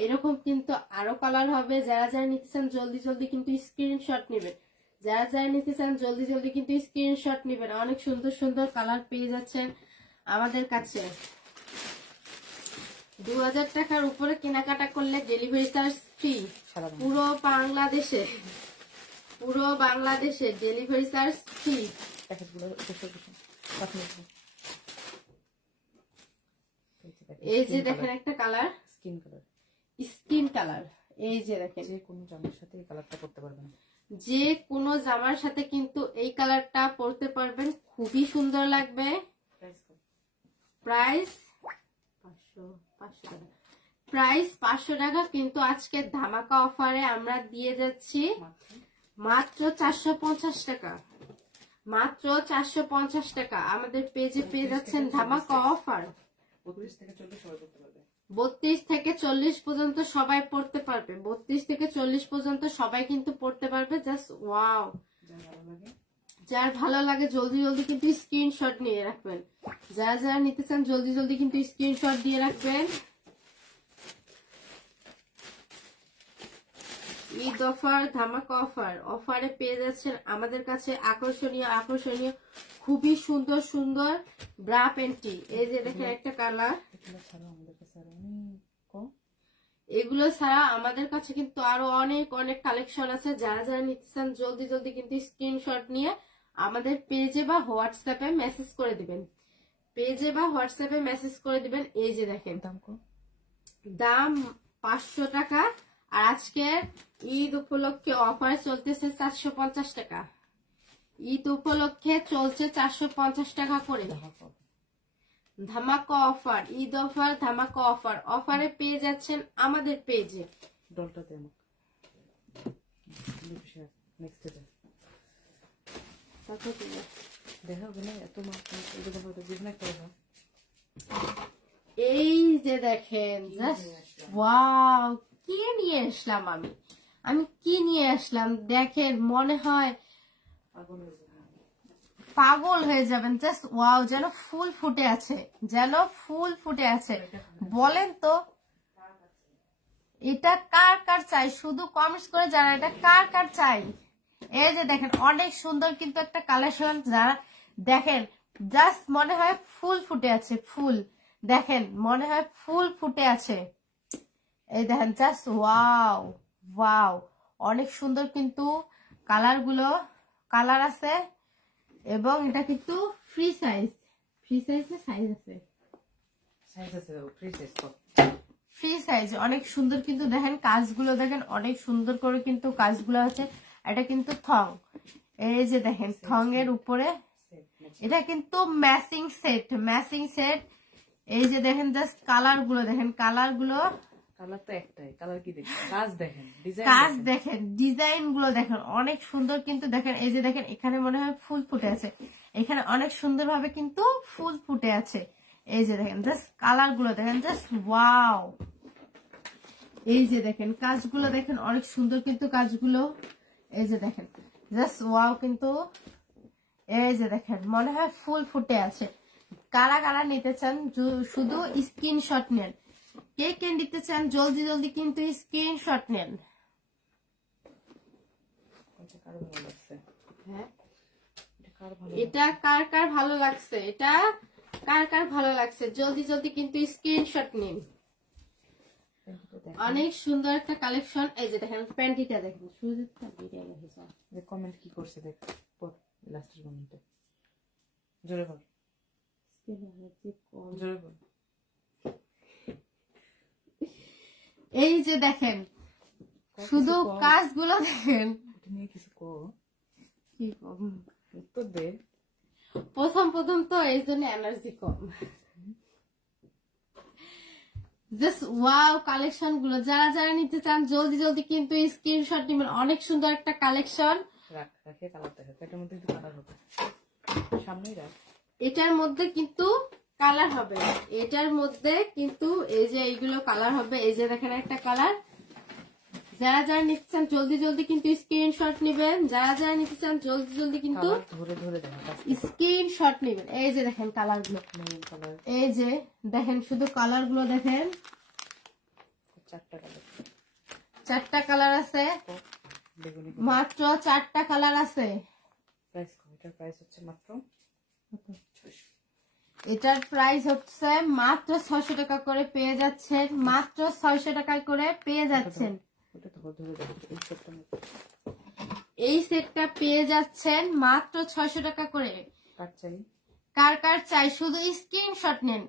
এরকম কিন্তু আরো কালার হবে। যারা যারা নিতে চান জলদি জলদি কিন্তু স্ক্রিনশট নেবেন, যারা যারা নিতে চান জলদি জলদি কিন্তু স্ক্রিনশট নেবেন। অনেক সুন্দর সুন্দর কালার পেয়ে যাচ্ছেন আমাদের কাছে। 2000 টাকার উপরে কেনাকাটা করলে ডেলিভারি চার্জ ফ্রি পুরো বাংলাদেশে, পুরো বাংলাদেশে ডেলিভারি চার্জ ফ্রি। এই যে দেখেন একটা colour, skin colour, skin colour. এই যে দেখেন যে কোনো জামার সাথে এই কালারটা পরতে পারবেন, যে কোনো জামার সাথে কিন্তু এই কালারটা পরতে পারবেন, খুবই সুন্দর লাগবে। প্রাইস 500 টাকা, প্রাইস 500 টাকা, কিন্তু আজকে ধামাকা অফারে আমরা দিয়ে যাচ্ছি মাত্র 450 টাকা, মাত্র 450 টাকা। আমাদের পেজে পেয়ে যাচ্ছেন ধামাকা অফার। 32 থেকে 40 পর্যন্ত সবাই পড়তে পারবে, 32 থেকে 40 পর্যন্ত সবাই কিন্তু পড়তে পারবে। জাস্ট ওয়াও, যার ভালো লাগে জলদি জলদি কিন্তু স্ক্রিনশট নিয়ে রাখবেন। যারা যারা নিতে চান জলদি জলদি কিন্তু স্ক্রিনশট দিয়ে রাখবেন। ঈদ অফার, ধামাকা অফার, অফারে পেয়ে যাচ্ছেন আমাদের কাছে আকর্ষণীয় আকর্ষণীয় খুবই সুন্দর সুন্দর ব্রা প্যান্টি। এই যে দেখেন একটা কালার, এগুলো ছাড়া আমাদের কাছে কিন্তু আরো অনেক অনেক কালেকশন আছে। যারা যারা নিতে চান জলদি জলদি কিন্তু স্ক্রিনশট নিয়ে আমাদের পেজে বা হোয়াটসঅ্যাপে মেসেজ করে দিবেন, পেজে বা হোয়াটসঅ্যাপে মেসেজ করে দিবেন। এই যে দেখেন দাম 500 টাকা, আর আজকে ঈদ উপলক্ষে অফার চলতেছে 450 টাকা। ঈদ উপলক্ষে চলছে 450 টাকা করে ধামাকা অফার, ঈদ অফার, ধামাকা অফার। অফারে পেয়ে যাচ্ছেন আমাদের পেজে। এই যে দেখেন ওয়াও, কি নিয়ে আসলাম আমি, আমি কি নিয়ে আসলাম দেখেন, মনে হয় পাগল হয়ে যাবেন। জাস্ট ওয়াও, যেন ফুল ফুটে আছে, যেন ফুল ফুটে আছে। বলেন তো এটা কার কার চাই, শুধু কমেন্টস করে জানা এটা কার কার চাই। এই যে দেখেন অনেক সুন্দর কিন্তু একটা কালেকশন, যারা দেখেন জাস্ট মনে হয় ফুল ফুটে আছে, ফুল দেখেন মনে হয় ফুল ফুটে আছে। এই দেখেন জাস্ট ওয়াও ওয়াও, অনেক সুন্দর কিন্তু কালার গুলো, কালার আছে এবং এটা কিন্তু ফ্রি সাইজ, ফ্রি সাইজ না সাইজ আছে, ফ্রি সাইজ। অনেক সুন্দর কিন্তু দেখেন কাজগুলো, দেখেন অনেক সুন্দর করে কিন্তু কাজগুলো আছে। এটা কিন্তু থং, এই যে দেখেন থং এর উপরে এটা কিন্তু ম্যাচিং সেট। এই যে দেখেন জাস্ট কালার গুলো দেখেন, কালার তো একটাই, কালার কি দেখেন, কাজ দেখেন, ডিজাইন গুলো দেখেন অনেক সুন্দর কিন্তু দেখেন। এই যে দেখেন এখানে মনে হয় ফুল ফুটে আছে, এখানে অনেক সুন্দর ভাবে কিন্তু ফুল ফুটে আছে। এই যে দেখেন জাস্ট কালার গুলো দেখেন, জাস্ট ওয়াও। এই যে দেখেন কাজগুলো দেখেন অনেক সুন্দর কিন্তু কাজগুলো, এই যে দেখেন জাস্ট ওয়াও কিন্তু। এই যে দেখেন মনে হয় ফুল ফুটে আছে। কারা কারা নিতে চান শুধু স্ক্রিনশট নেন, কে নিতে চান জলদি কিন্তু স্ক্রিনশট নেন। হ্যাঁ এটা কার কার ভালো লাগছে, এটা কার কার ভালো লাগছে জলদি কিন্তু স্ক্রিনশট নিন। অনেক সুন্দর একটা কালেকশন। এই যে দেখেন প্যান্টিটা দেখেন, কমেন্ট কি করছে দেখ, লাস্টের কমেন্টে জোরে বল, জোরে বল। এই যে দেখেন শুধু কাজগুলো দেখেন, কিছু উত্তর দে। প্রথম তো এই জন্য এনার্জি কম। জাস্ট ওয়াও কালেকশন গুলো, যারা নিতে চান জলদি কিন্তু স্ক্রিনশট নেবেন। অনেক সুন্দর একটা কালেকশন। এটার মধ্যে কিন্তু কালার হবে, এটার মধ্যে কিন্তু এই যে এইগুলো কালার হবে। এই যে দেখেন একটা কালার, যারা নিতে চান জলদি কিন্তু স্ক্রিনশট নেবেন। যারা নিতে চান জলদি কিন্তু স্ক্রিনশট নেবেন। এই যে দেখেন কালার গুলো, এই যে দেখেন শুধু কালার গুলো দেখেন, 4টা কালার আছে, মাত্র 4টা কালার আছে। এটার প্রাইস হচ্ছে মাত্র 600 টাকা করে পেয়ে যাচ্ছেন, মাত্র 600 টাকায় করে পেয়ে যাচ্ছেন। এই সেটটা পেয়ে যাচ্ছেন মাত্র 600 টাকা করে। কার কার চাই শুধু স্ক্রিনশট নেন,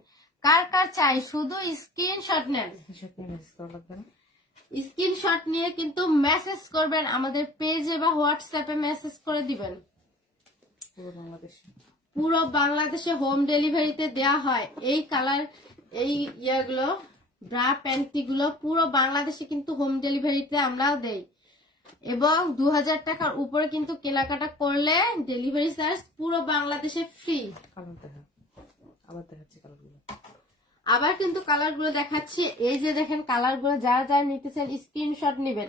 কার কার চাই শুধু স্ক্রিনশট নেন। স্ক্রিনশট নিয়ে কিন্তু মেসেজ করবেন, আমাদের পেজে বা হোয়াটসঅ্যাপে মেসেজ করে দিবেন। পুরো বাংলাদেশে হোম ডেলিভারিতে দেয়া হয়। এই কালার এই ইয়াগুলো ব্রা প্যান্টি গুলো পুরো বাংলাদেশে কিন্তু হোম ডেলিভারিতে আমরা দেই, এবং 2000 টাকার উপরে কিন্তু কেনাকাটা করলে ডেলিভারি চার্জ পুরো বাংলাদেশে ফ্রি। আবার কিন্তু কালার গুলো দেখাচ্ছি। এই যে দেখেন কালার গুলো, যারা নিতে চান স্ক্রিনশট নেবেন।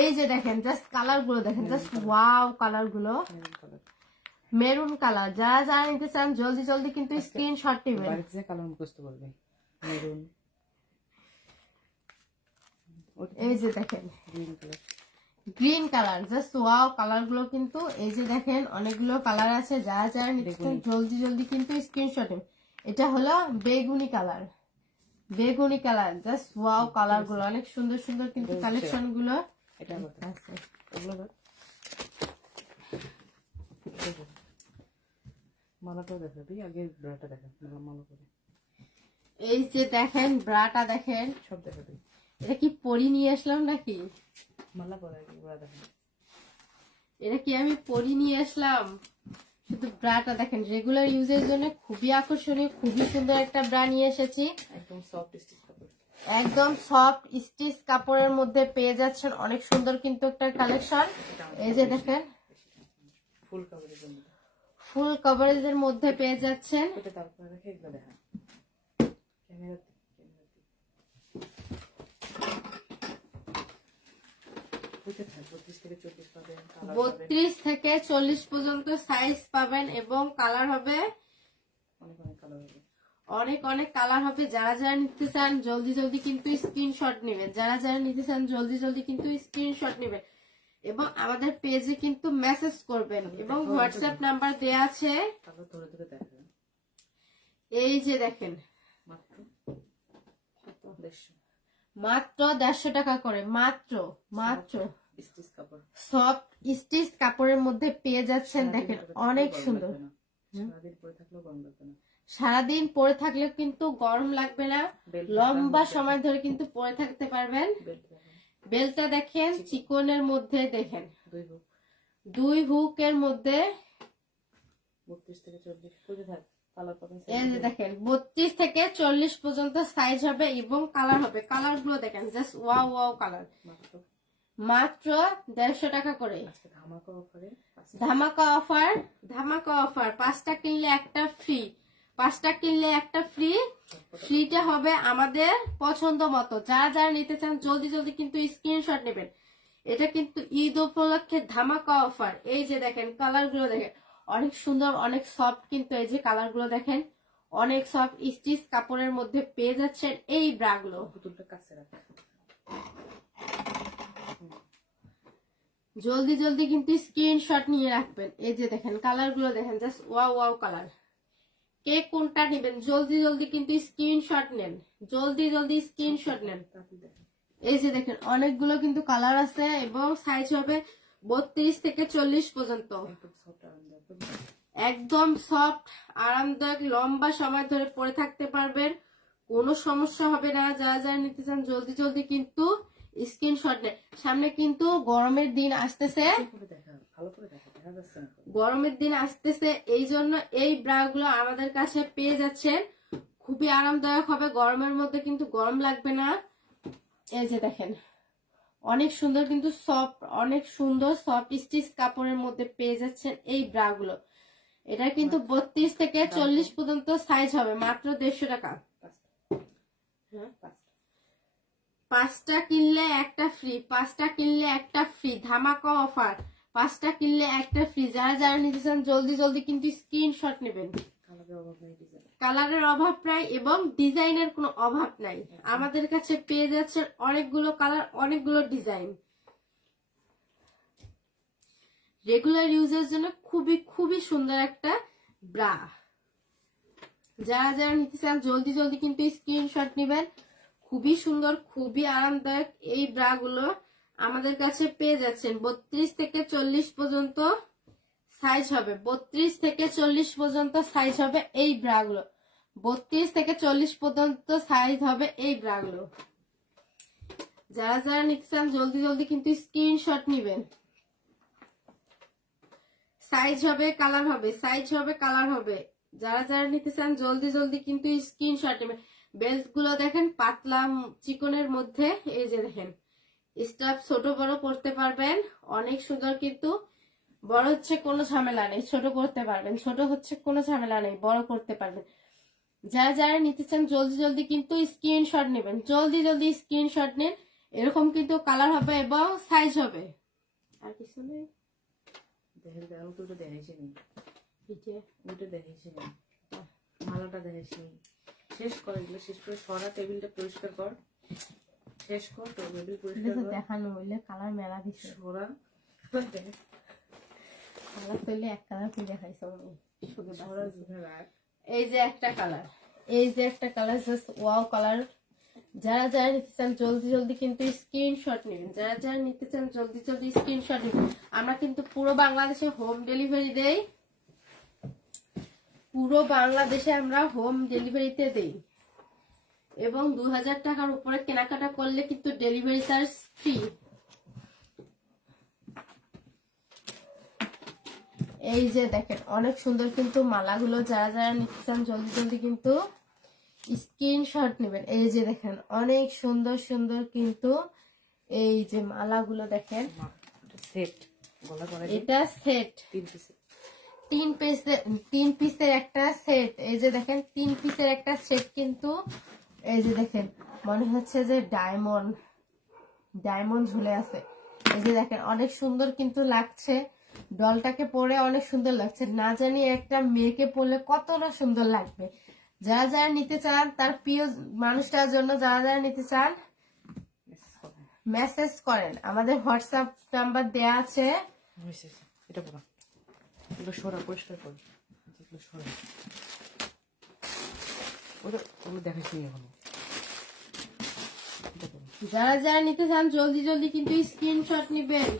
এই যে দেখেন জাস্ট কালার গুলো দেখেন, জাস্ট ওয়াও কালার গুলো, মেরুন কালার। যারা নিতে চান জলদি কিন্তু স্ক্রিনশট নেবেন। এই যে দেখেন green colour, just wow colour গুলো কিন্তু। এই যে দেখেন অনেকগুলো কালার আছে, যারা নিতে চান জলদি কিন্তু স্ক্রিনশট নেবেন। এটা হলো বেগুনি কালার, জাস্ট ওয়াও কালার গুলো অনেক সুন্দর কিন্তু কালেকশন গুলো। এই যে দেখেন ব্রাটা দেখেন, সব দেখাবি। এটা কি পরি নিয়ে আসলাম নাকি, এটা কি আমি পরি নিয়ে আসলাম? শুধু ব্রাটা দেখেন, রেগুলার ইউজের জন্য খুবই আকর্ষণীয়, খুবই সুন্দর একটা ব্রা নিয়ে এসেছি। একদম সফট স্টিচ কাপড়ের মধ্যে পেয়ে যাচ্ছেন, অনেক সুন্দর কিন্তু একটা কালেকশন। এই যে দেখেন ফুল কভারেজের মধ্যে পেয়ে যাচ্ছেন। বত্রিশ থেকে 40 পর্যন্ত সাইজ পাবেন, এবং কালার হবে অনেক কালার হবে। যারা নিতে চান জলদি কিন্তু স্ক্রিনশট নেবেন, যারা নিতে চান জলদি কিন্তু স্ক্রিনশট নেবেন, এবং আমাদের পেজে কিন্তু মেসেজ করবেন, এবং হোয়াটসঅ্যাপ নাম্বার দেয়া আছে। এই যে দেখেন মাত্র 150 টাকা করে, মাত্র সফট স্টিচ কাপড়ের মধ্যে পেয়ে যাচ্ছেন। দেখেন অনেক সুন্দর, সারাদিন পরে থাকলে কিন্তু গরম লাগবে না, লম্বা সময় ধরে কিন্তু পরে থাকতে পারবেন। বেলটা দেখেন চিকনের মধ্যে দেখেন 2 হুক, 2 হুকের মধ্যে 32 থেকে 40 কোথায় থাক কালার পাবেন। এই যে দেখেন 32 থেকে 40 পর্যন্ত সাইজ হবে এবং কালার হবে। কালার গুলো দেখেন জাস্ট ওয়াও ওয়াও কালার। মাত্র 150 টাকা করে। ধামাকা অফারে, ধামাকা অফার 5টা কিনলে একটা ফ্রি, 5টা কিনলে একটা ফ্রি। ফ্রিটা হবে আমাদের পছন্দ মতো। যারা যারা নিতে চান জলদি জলদি কিন্তু স্ক্রিনশট নেবেন। এটা কিন্তু ঈদ উপলক্ষে ধামাকা অফার। এই যে দেখেন কালার গুলো দেখেন অনেক সুন্দর, অনেক সফট, কিন্তু এই যে কালার গুলো দেখেন অনেক সফট স্টিচ কাপড়ের মধ্যে পেয়ে যাচ্ছেন এই ব্রা গুলো। পুতুলটা কাছে রাখ। জলদি জলদি কিন্তু স্ক্রিনশট নিয়ে রাখবেন। এই যে দেখেন কালার গুলো দেখেন জাস্ট ওয়াও ওয়াও কালার। কে কোনটা নেবেন জলদি জলদি কিন্তু স্ক্রিনশট নেন, জলদি জলদি স্ক্রিনশট নেন। এই যে দেখেন অনেকগুলো কিন্তু কালার আছে এবং সাইজ হবে 32 থেকে 40 পর্যন্ত। একদম সফট আরামদায়ক, লম্বা সময় ধরে পরে থাকতে পারবেন, কোনো সমস্যা হবে না। যারা যারা নিতে চান জলদি জলদি কিন্তু স্ক্রিনশট নেন। সামনে কিন্তু গরমের দিন আসতেছে, গরমের দিন আসতেছে, এই জন্য এই ব্রা গুলো আমাদের কাছে পেয়ে যাচ্ছেন। খুবই আরামদায়ক হবে, গরমের মধ্যে কিন্তু গরম লাগবে না। এই যে দেখেন অনেক সুন্দর কিন্তু সফট, অনেক সুন্দর সফট স্টিচ কাপড়ের মধ্যে পেয়ে যাচ্ছেন এই ব্রা গুলো। এটা কিন্তু 32 থেকে 40 পর্যন্ত সাইজ হবে, মাত্র 150 টাকা। 5টা কিনলে একটা ফ্রি, 5টা কিনলে একটা ফ্রি, ধামাকা অফার। 5টা কিনলে একটা ফ্রি। যারা যারা নিতে চান জলদি জলদি কিন্তু স্ক্রিনশট নেবেন। কালারের অভাব নাই এবং ডিজাইনের কোনো অভাব নাই। আমাদের কাছে পেয়ে যাচ্ছে অনেকগুলো কালার, অনেকগুলো ডিজাইন। রেগুলার ইউজের জন্য খুবই খুবই সুন্দর একটা ব্রা। যারা যারা নিতে চান জলদি জলদি কিন্তু স্ক্রিনশট নেবেন। খুবই সুন্দর, খুবই আরামদায়ক এই ব্রা গুলো আমাদের কাছে পেয়ে যাচ্ছেন। 32 থেকে 40 পর্যন্ত সাইজ হবে, 32 থেকে 40 পর্যন্ত সাইজ হবে এই ব্রা গুলো। 32 থেকে 40 পর্যন্ত সাইজ হবে এই ব্রা গুলো। যারা যারা নিতে চান জলদি জলদি কিন্তু স্ক্রিনশট নেবেন। সাইজ হবে, কালার হবে, সাইজ হবে, কালার হবে। যারা যারা নিতে চান জলদি জলদি কিন্তু স্ক্রিনশট নেবেন। বেল্ট গুলো দেখেন পাতলা চিকনের মধ্যে। এই যে দেখেন স্টাফ ছোট বড় করতে পারবেন, অনেক সুন্দর, কিন্তু বড় হচ্ছে কোনো ঝামেলা নেই, ছোট করতে পারবেন, ছোট হচ্ছে কোনো ঝামেলা নেই, বড় করতে পারবেন। যারা যারা নিতে চান জলদি জলদি কিন্তু স্ক্রিনশট নেবেন, জলদি জলদি স্ক্রিনশট নেন। এরকম কিন্তু কালার হবে এবং সাইজ হবে। আর কিছু নেই, মালাটা দেখাইছি। শেষ কর, এগুলো শেষ করে সরা, টেবিলটা পরিষ্কার কর, শেষ কর, টেবিল পরিষ্কার কর। দেখানো হইলে কালার মেলা দিচ্ছে, সরা কালার তৈলে এক কালার তুই দেখাইছো শুধু সরা জুড়ে রাখ। এই যে একটা কালার, এই যে একটা কালার জাস্ট ওয়াও কালার। যারা যারা নিতে চান জলদি জলদি কিন্তু স্ক্রিনশট নেবেন। যারা যারা নিতে চান জলদি জলদি স্ক্রিনশট নেবেন। আমরা কিন্তু পুরো বাংলাদেশে হোম ডেলিভারি দেই, পুরো বাংলাদেশে আমরা হোম ডেলিভারিতে দেই এবং 2000 টাকার উপরে কেনাকাটা করলে কিন্তু ডেলিভারি চার্জ ফ্রি। এই যে দেখেন অনেক সুন্দর কিন্তু মালাগুলো। যারা যারা নিতে চান জলদি জলদি কিন্তু স্ক্রিনশট নেবেন। এই যে দেখেন অনেক সুন্দর সুন্দর কিন্তু এই যে মালাগুলো দেখেন। সেট গলা করে, এটা সেট, 3 পিসের একটা সেট। এই যে দেখেন 3 পিসের একটা সেট কিন্তু এই যে দেখেন মনে হচ্ছে যে ডায়মন্ড ঝুলে আছে। এই যে দেখেন অনেক সুন্দর কিন্তু লাগছে, ডলটাকে পরে অনেক সুন্দর লাগছে। না জানি একটা মেয়েকে পরলে কতটা সুন্দর লাগবে। যারা যারা নিতে চান তার প্রিয় মানুষটার জন্য, যারা যারা নিতে চান মেসেজ করেন, আমাদের হোয়াটসঅ্যাপ নাম্বার দেয়া আছে। এটা পুরো এগুলো সরা পরিষ্কার কর, এগুলো সরা, ওগুলো দেখাচ্ছি এখনো। যারা যারা নিতে চান জলদি জলদি কিন্তু স্ক্রিনশট নিবেন,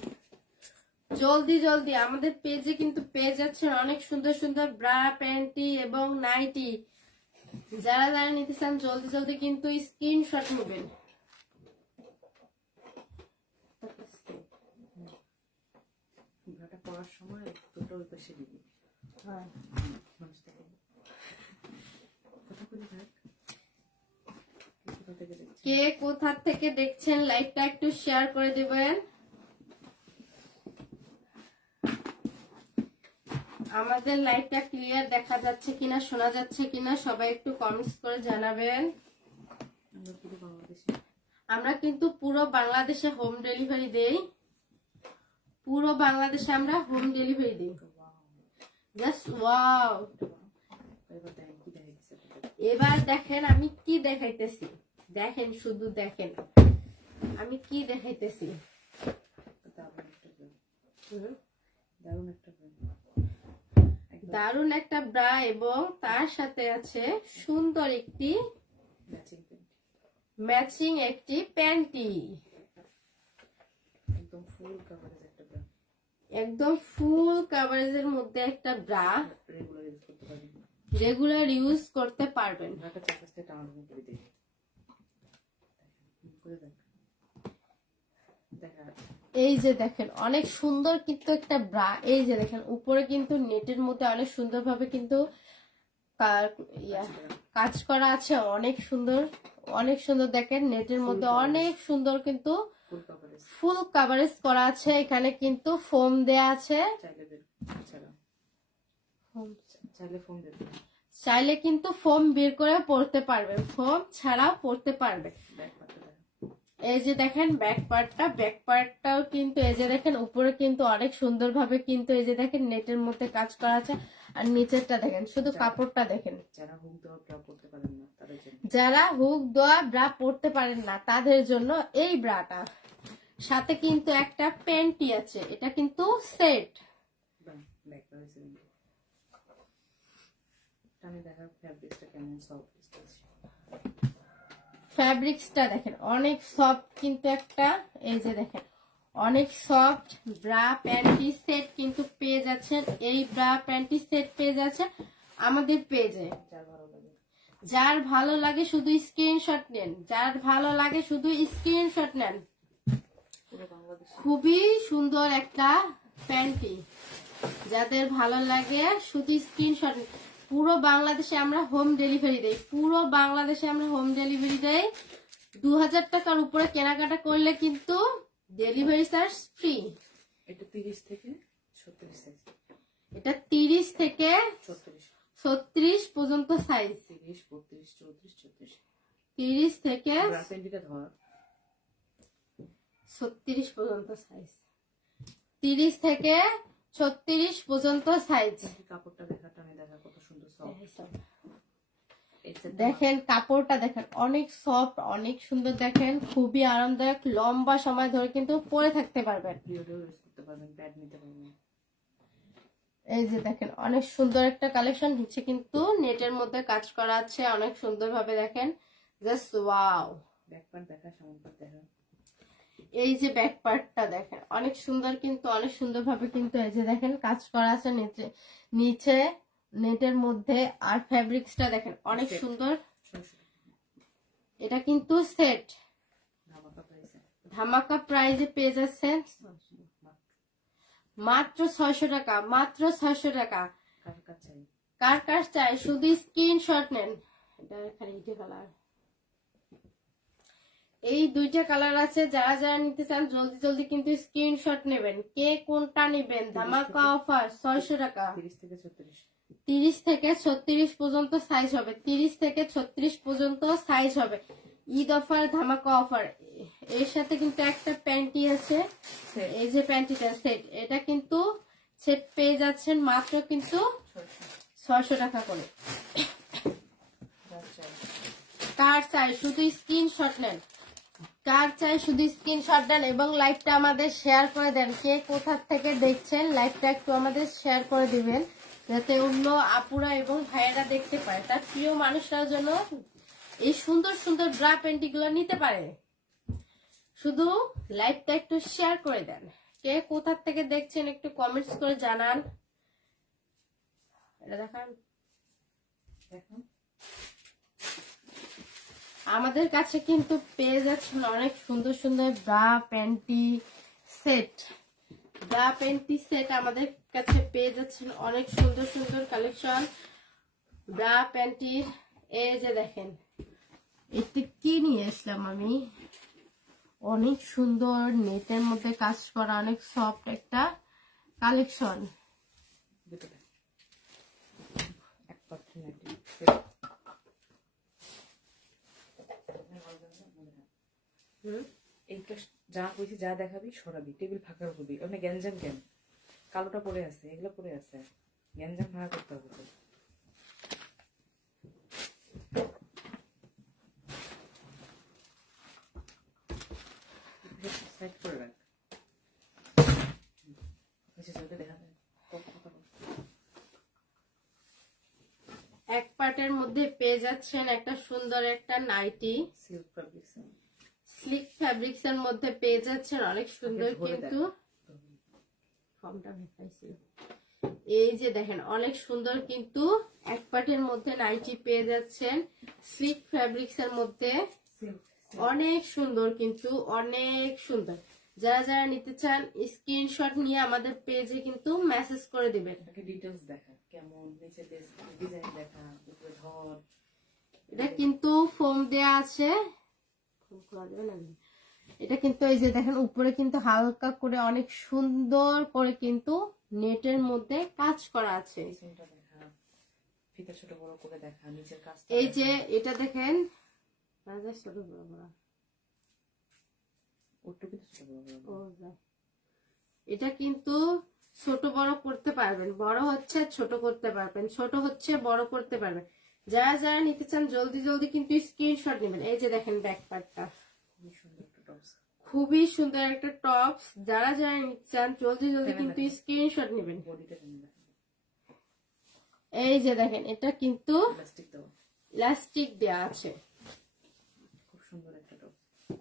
জলদি জলদি। আমাদের পেজে কিন্তু পেয়ে যাচ্ছে অনেক সুন্দর সুন্দর ব্রা, প্যান্টি এবং নাইটি। যারা যারা নিতে চান জলদি জলদি কিন্তু স্ক্রিনশট নেবেন। ব্রাটা পরার সময় দুটো ওই পাশে দিবি। হ্যাঁ মানুষ দেখে কথা করে দেখ কোথা থেকে দেখছিস। কে কোথা থেকে দেখছেন লাইভটা একটু শেয়ার করে দিবেন। আমাদের লাইভটা ক্লিয়ার দেখা যাচ্ছে কিনা, শোনা যাচ্ছে কিনা সবাই একটু কমেন্টস করে জানাবেন। আমরা পুরো বাংলাদেশে আমরা কিন্তু পুরো বাংলাদেশে হোম ডেলিভারি দেই, পুরো বাংলাদেশে আমরা হোম ডেলিভারি দিই। Just wow. এবার দেখ কি দেখাইছে। এবার দেখেন আমি কি দেখাইতেছি, দেখেন শুধু দেখেন আমি কি দেখাইতেছি। দারুণ একটা ব্রা, দারুণ একটা ব্রা, দারুণ একটা ব্রা এবং তার সাথে আছে সুন্দর একটি ম্যাচিং প্যান্ট, ম্যাচিং একটি প্যান্টি, একদম ফুল কভারেজ একটা ব্রা, একদম ফুল কভারেজের মধ্যে একটা ব্রা, রেগুলার ইউজ করতে পারবেন, রেগুলার ইউজ করতে পারবেন। ব্রাটা চারপাশে টানাটানি করে দিই। করে দেখ দেখা এই যে দেখেন অনেক সুন্দর কিন্তু একটা ব্রা। এই যে দেখেন উপরে কিন্তু নেটের মধ্যে অনেক সুন্দরভাবে কিন্তু কাজ করা আছে, অনেক সুন্দর, অনেক সুন্দর। দেখেন নেটের মধ্যে অনেক সুন্দর কিন্তু ফুল কভারেজ, ফুল কভারেজ করা আছে। এখানে কিন্তু ফোম দেয়া আছে, চাইলে বের ছাড়া চাইলে ফোন দেবে, চাইলে কিন্তু ফোম বের করে পড়তে পারবে, ফোম ছাড়াও পড়তে পারবে। ব্যাক পার্টটা দেখ। এই যে দেখেন ব্যাক পার্টটাও কিন্তু এই যে দেখেন উপরে কিন্তু অনেক সুন্দরভাবে কিন্তু এই যে দেখেন নেটের মধ্যে কাজ করা আছে। আর নিচেরটা দেখেন, শুধু কাপড়টা দেখেন। যারা হুক দেওয়া ব্রা করতে পারেন না তাদের জন্য, যারা হুক দেওয়া ব্রা পরতে পারেন না তাদের জন্য এই ব্রাটা। সাথে কিন্তু একটা প্যান্টি আছে, এটা কিন্তু সেট। ব্যাক পার্টে টানে দেখা ফ্যাব্রিক্সটা কেমন সফট। ফ্যাব্রিক্সটা দেখেন অনেক সফট কিন্তু একটা। এই যে দেখেন অনেক সফট ব্রা প্যান্টি সেট কিন্তু পেয়ে যাচ্ছেন। এই ব্রা প্যান্টি সেট পেয়ে যাচ্ছেন আমাদের পেজে। যার ভালো লাগে শুধু স্ক্রিনশট নেন, যার ভালো লাগে শুধু স্ক্রিনশট নেন। খুবই সুন্দর একটা প্যান্টি, যাদের ভালো লাগে শুধু স্ক্রিনশট। পুরো বাংলাদেশে আমরা হোম ডেলিভারি দেই, পুরো বাংলাদেশে আমরা হোম ডেলিভারি দেই। 2000 টাকার উপরে কেনাকাটা করলে কিন্তু ডেলিভারি চার্জ ফ্রি। এটা 30 থেকে 36 সাইজ, এটা 30 থেকে 36 36 পর্যন্ত সাইজ। 30 32 34 36 30 থেকে ব্রা প্যান্টিটা ধর 36 পর্যন্ত সাইজ, 30 থেকে 36 পর্যন্ত সাইজ। কাপড়টা দেখা টানে দেখা কত সুন্দর সফট। দেখেন কাপড়টা দেখেন অনেক সফট, অনেক সুন্দর। দেখেন খুবই আরামদায়ক, লম্বা সময় ধরে কিন্তু পরে থাকতে পারবেন। পিরিয়ডও ইউজ করতে পারবেন, প্যাড নিতে পারবেন। এই যে দেখেন অনেক সুন্দর একটা কালেকশন। নিচে কিন্তু নেটের মধ্যে কাজ করা আছে অনেক সুন্দর ভাবে। দেখেন জাস্ট ওয়াও। ব্যাক পার্ট দেখা, সামন পার্ট দেখা। এই যে ব্যাক পার্টটা দেখেন অনেক সুন্দর কিন্তু, অনেক সুন্দর ভাবে কিন্তু এই যে দেখেন কাজ করা আছে নিচে নেটের মধ্যে। আর ফ্যাব্রিক্সটা দেখেন অনেক সুন্দর। এটা কিন্তু সেট, ধামাকা প্রাইজে পেয়ে যাচ্ছেন মাত্র 600 টাকা, মাত্র 600 টাকা। কার কার চাই শুধু স্ক্রিনশট নেন। এটা এখানে ইটে কালার, এই দুইটা কালার আছে। যারা যারা নিতে চান জলদি জলদি কিন্তু স্ক্রিনশট নেবেন। কে কোনটা নেবেন? ধামাকা অফার 600 টাকা। 30 থেকে 36 পর্যন্ত সাইজ হবে, 30 থেকে 36 পর্যন্ত সাইজ হবে। ঈদ অফার, ধামাকা অফার। এর সাথে কিন্তু একটা প্যান্টি আছে, এই যে প্যান্টিটা সেট, এটা কিন্তু সেট পেয়ে যাচ্ছেন মাত্র কিন্তু 600 টাকা করে। কার চাই শুধু স্ক্রিনশট নেন, কার চাই শুধু স্ক্রিনশট দেন এবং লাইভটা আমাদের শেয়ার করে দেন। কে কোথা থেকে দেখছেন লাইভটা একটু আমাদের শেয়ার করে দিবেন, যাতে অন্য আপুরা এবং ভাইয়েরা দেখতে পায়, তার প্রিয় মানুষরাও যেন এই সুন্দর সুন্দর ব্রা প্যান্টি গুলো নিতে পারে। শুধু লাইভটা একটু শেয়ার করে দেন। কে কোথা থেকে দেখছেন একটু কমেন্টস করে জানান। এটা দেখান। আমাদের কাছে কিন্তু পেয়ে যাচ্ছেন অনেক সুন্দর সুন্দর bra panty set, bra panty set আমাদের কাছে পেয়ে যাচ্ছেন অনেক সুন্দর সুন্দর কালেকশন ব্রা প্যান্টির। এই যে দেখেন এটা কি নিয়ে আসলাম আমি, অনেক সুন্দর নেটের মধ্যে কাজ করা অনেক সফট একটা কালেকশন। এইটা যা কইছি যা দেখাবি সরাবি, টেবিল ফাঁকা করবি। ওখানে গ্যাঞ্জাম কেন, কালোটা পরে আছে, এগুলো পরে আছে, গ্যাঞ্জাম ফাঁকা করতে হবে তো। সাইড করে রাখ, দেখা যায়। এক পার্টের মধ্যে পেয়ে যাচ্ছেন একটা সুন্দর একটা nightie, silk fabrics, slick fabrics এর মধ্যে পেয়ে যাচ্ছেন অনেক সুন্দর কিন্তু এই যে দেখেন অনেক সুন্দর কিন্তু এক পার্টের মধ্যে নাইটি পেয়ে যাচ্ছেন স্লিক ফ্যাব্রিক্স এর মধ্যে, অনেক সুন্দর কিন্তু অনেক সুন্দর। যারা যারা নিতে চান স্ক্রিনশট নিয়ে আমাদের পেজে কিন্তু মেসেজ করে দিবেন। ডিটেইলস দেখা কেমন, নিচে ডিজাইন দেখা, উপরে ধর। এটা কিন্তু ফোম দেয়া আছে, এটা কিন্তু এই যে দেখেন উপরে কিন্তু হালকা করে অনেক সুন্দর করে কিন্তু নেটের মধ্যে কাজ করা আছে। ফিতা ছোট বড় করে দেখা, নিচের কাজ। এই যে এটা দেখেন ছোট বড় বড়, এটা কিন্তু ছোট বড় করতে পারবেন, বড় হচ্ছে ছোট করতে পারবেন, ছোট হচ্ছে বড় করতে পারবেন। যারা যারা নিতে চান জলদি জলদি কিন্তু স্ক্রিনশট নেবেন। এই যে দেখেন ব্যাক পার্টটা খুবই সুন্দর একটা টপস, যারা যারা নিতে চান জলদি জলদি কিন্তু স্ক্রিনশট নেবেন। এই যে দেখেন এটা কিন্তু ইলাস্টিক দেয়া আছে,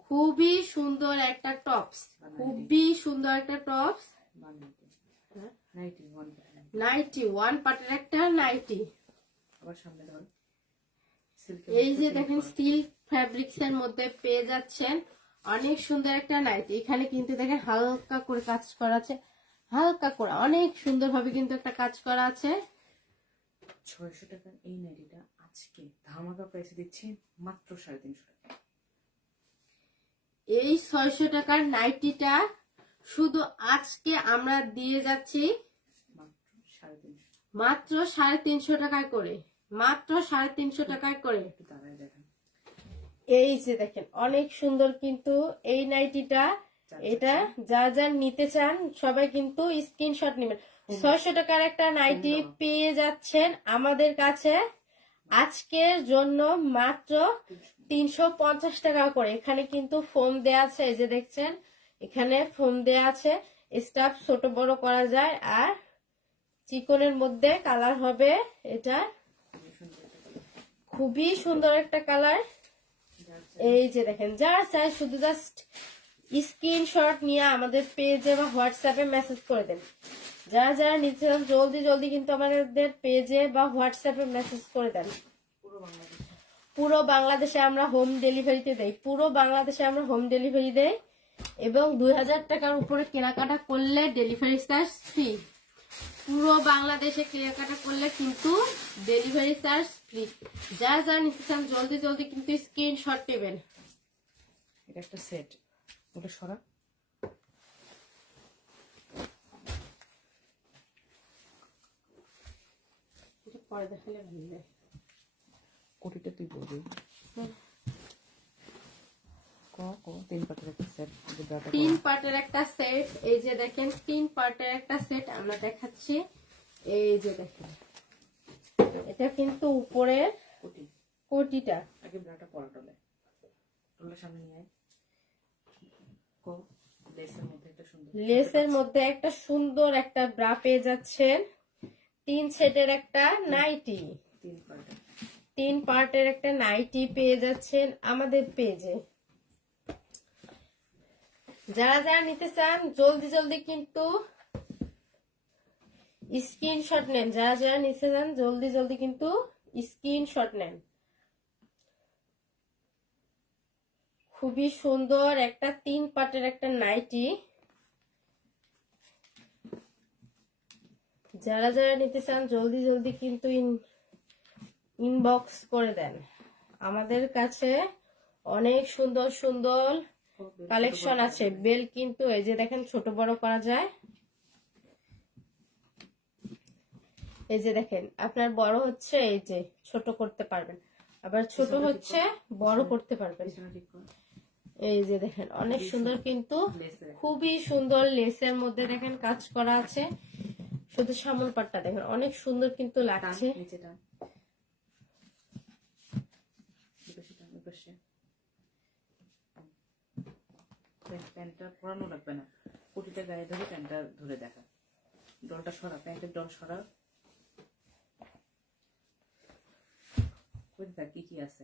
খুবই সুন্দর একটা টপস, খুবই সুন্দর একটা টপস, নাইটি ওয়ান পার্টের একটা নাইটি। এই যে দেখেন সিল্ক ফ্যাব্রিক্স এর মধ্যে পেয়ে যাচ্ছেন অনেক সুন্দর একটা নাইটি। এখানে কিন্তু দেখেন হালকা করে কাজ করা আছে, হালকা করে অনেক সুন্দর ভাবে কিন্তু একটা কাজ করা আছে। 600 টাকার এই নাইটিটা আজকে ধামাকা প্রাইসে দিচ্ছি মাত্র 350 টাকা। এই 600 টাকার নাইটিটা শুধু আজকে আমরা দিয়ে যাচ্ছি মাত্র 350 টাকায় করে, মাত্র 350 টাকায় করে। এই যে দেখেন অনেক সুন্দর কিন্তু এই নাইটিটা, এটা যা যা নিতে চান সবাই কিন্তু স্ক্রিনশট নেবেন। 600 টাকার একটা নাইটি পেয়ে যাচ্ছেন আমাদের কাছে আজকের জন্য মাত্র 350 টাকা করে। এখানে কিন্তু ফোম দেয়া আছে, এই যে দেখছেন এখানে ফোম দেয়া আছে, স্টাফ ছোট বড় করা যায়। আর চিকনের মধ্যে কালার হবে, এটা খুবই সুন্দর একটা কালার। এই যে দেখেন যারা চাই শুধু জাস্ট স্ক্রিনশট নিয়ে আমাদের পেজে বা হোয়াটসঅ্যাপে মেসেজ করে দেন। যারা যারা নিতে চান জলদি জলদি কিন্তু আমাদের পেজে বা হোয়াটসঅ্যাপে মেসেজ করে দেন। পুরো বাংলাদেশে আমরা হোম ডেলিভারিতে দেই, পুরো বাংলাদেশে আমরা হোম ডেলিভারি দেই এবং 2000 টাকার উপরে কেনাকাটা করলে ডেলিভারি চার্জ ফ্রি। পুরো বাংলাদেশে কেনাকাটা করলে কিন্তু ডেলিভারি চার্জ ফ্রি। যারা যারা নিতে চান জলদি জলদি কিন্তু স্ক্রিনশট নেবেন। এটা একটা সেট, ওটা সরা। এটা পরে দেখালে ভালো লাগে। কোটিটা তুই বলবি। তিন পার্টের একটা সেট, এই যে দেখেন 3 পার্টের একটা সেট আমরা দেখাচ্ছি। এই যে দেখেন এটা কিন্তু উপরে কোটিটা, আগে ব্রাটা পরা টলে সামনে নিয়ে লেসের মধ্যে একটা সুন্দর একটা ব্রা পেয়ে যাচ্ছেন। 3 সেটের একটা নাইটি, 3 পার্টের একটা নাইটি পেয়ে যাচ্ছেন আমাদের পেজে। যারা যারা নিতে চান জলদি জলদি কিন্তু স্ক্রিনশট নেন, যারা যারা নিতে চান জলদি জলদি কিন্তু স্ক্রিনশট নেন। খুবই সুন্দর একটা 3 পার্টের একটা নাইটি, যারা যারা নিতে চান জলদি জলদি কিন্তু ইনবক্স করে দেন। আমাদের কাছে অনেক সুন্দর সুন্দর কালেকশন আছে। বেল কিন্তু এই যে দেখেন ছোট বড় করা যায়। এই যে দেখেন আপনার বড় হচ্ছে, এই যে ছোট করতে পারবেন, আবার ছোট হচ্ছে বড় করতে পারবেন। এই যে দেখেন অনেক সুন্দর কিন্তু, খুবই সুন্দর লেসের মধ্যে দেখেন কাজ করা আছে। শুধু সামন পাটটা দেখেন অনেক সুন্দর কিন্তু লাগছে। প্যান্টটা পরানো লাগবে না, কুটিটা গায়ে ধরে প্যান্টটা ধরে দেখা। ডলটা সরা, প্যান্টের ডল সরা। কি কি আছে?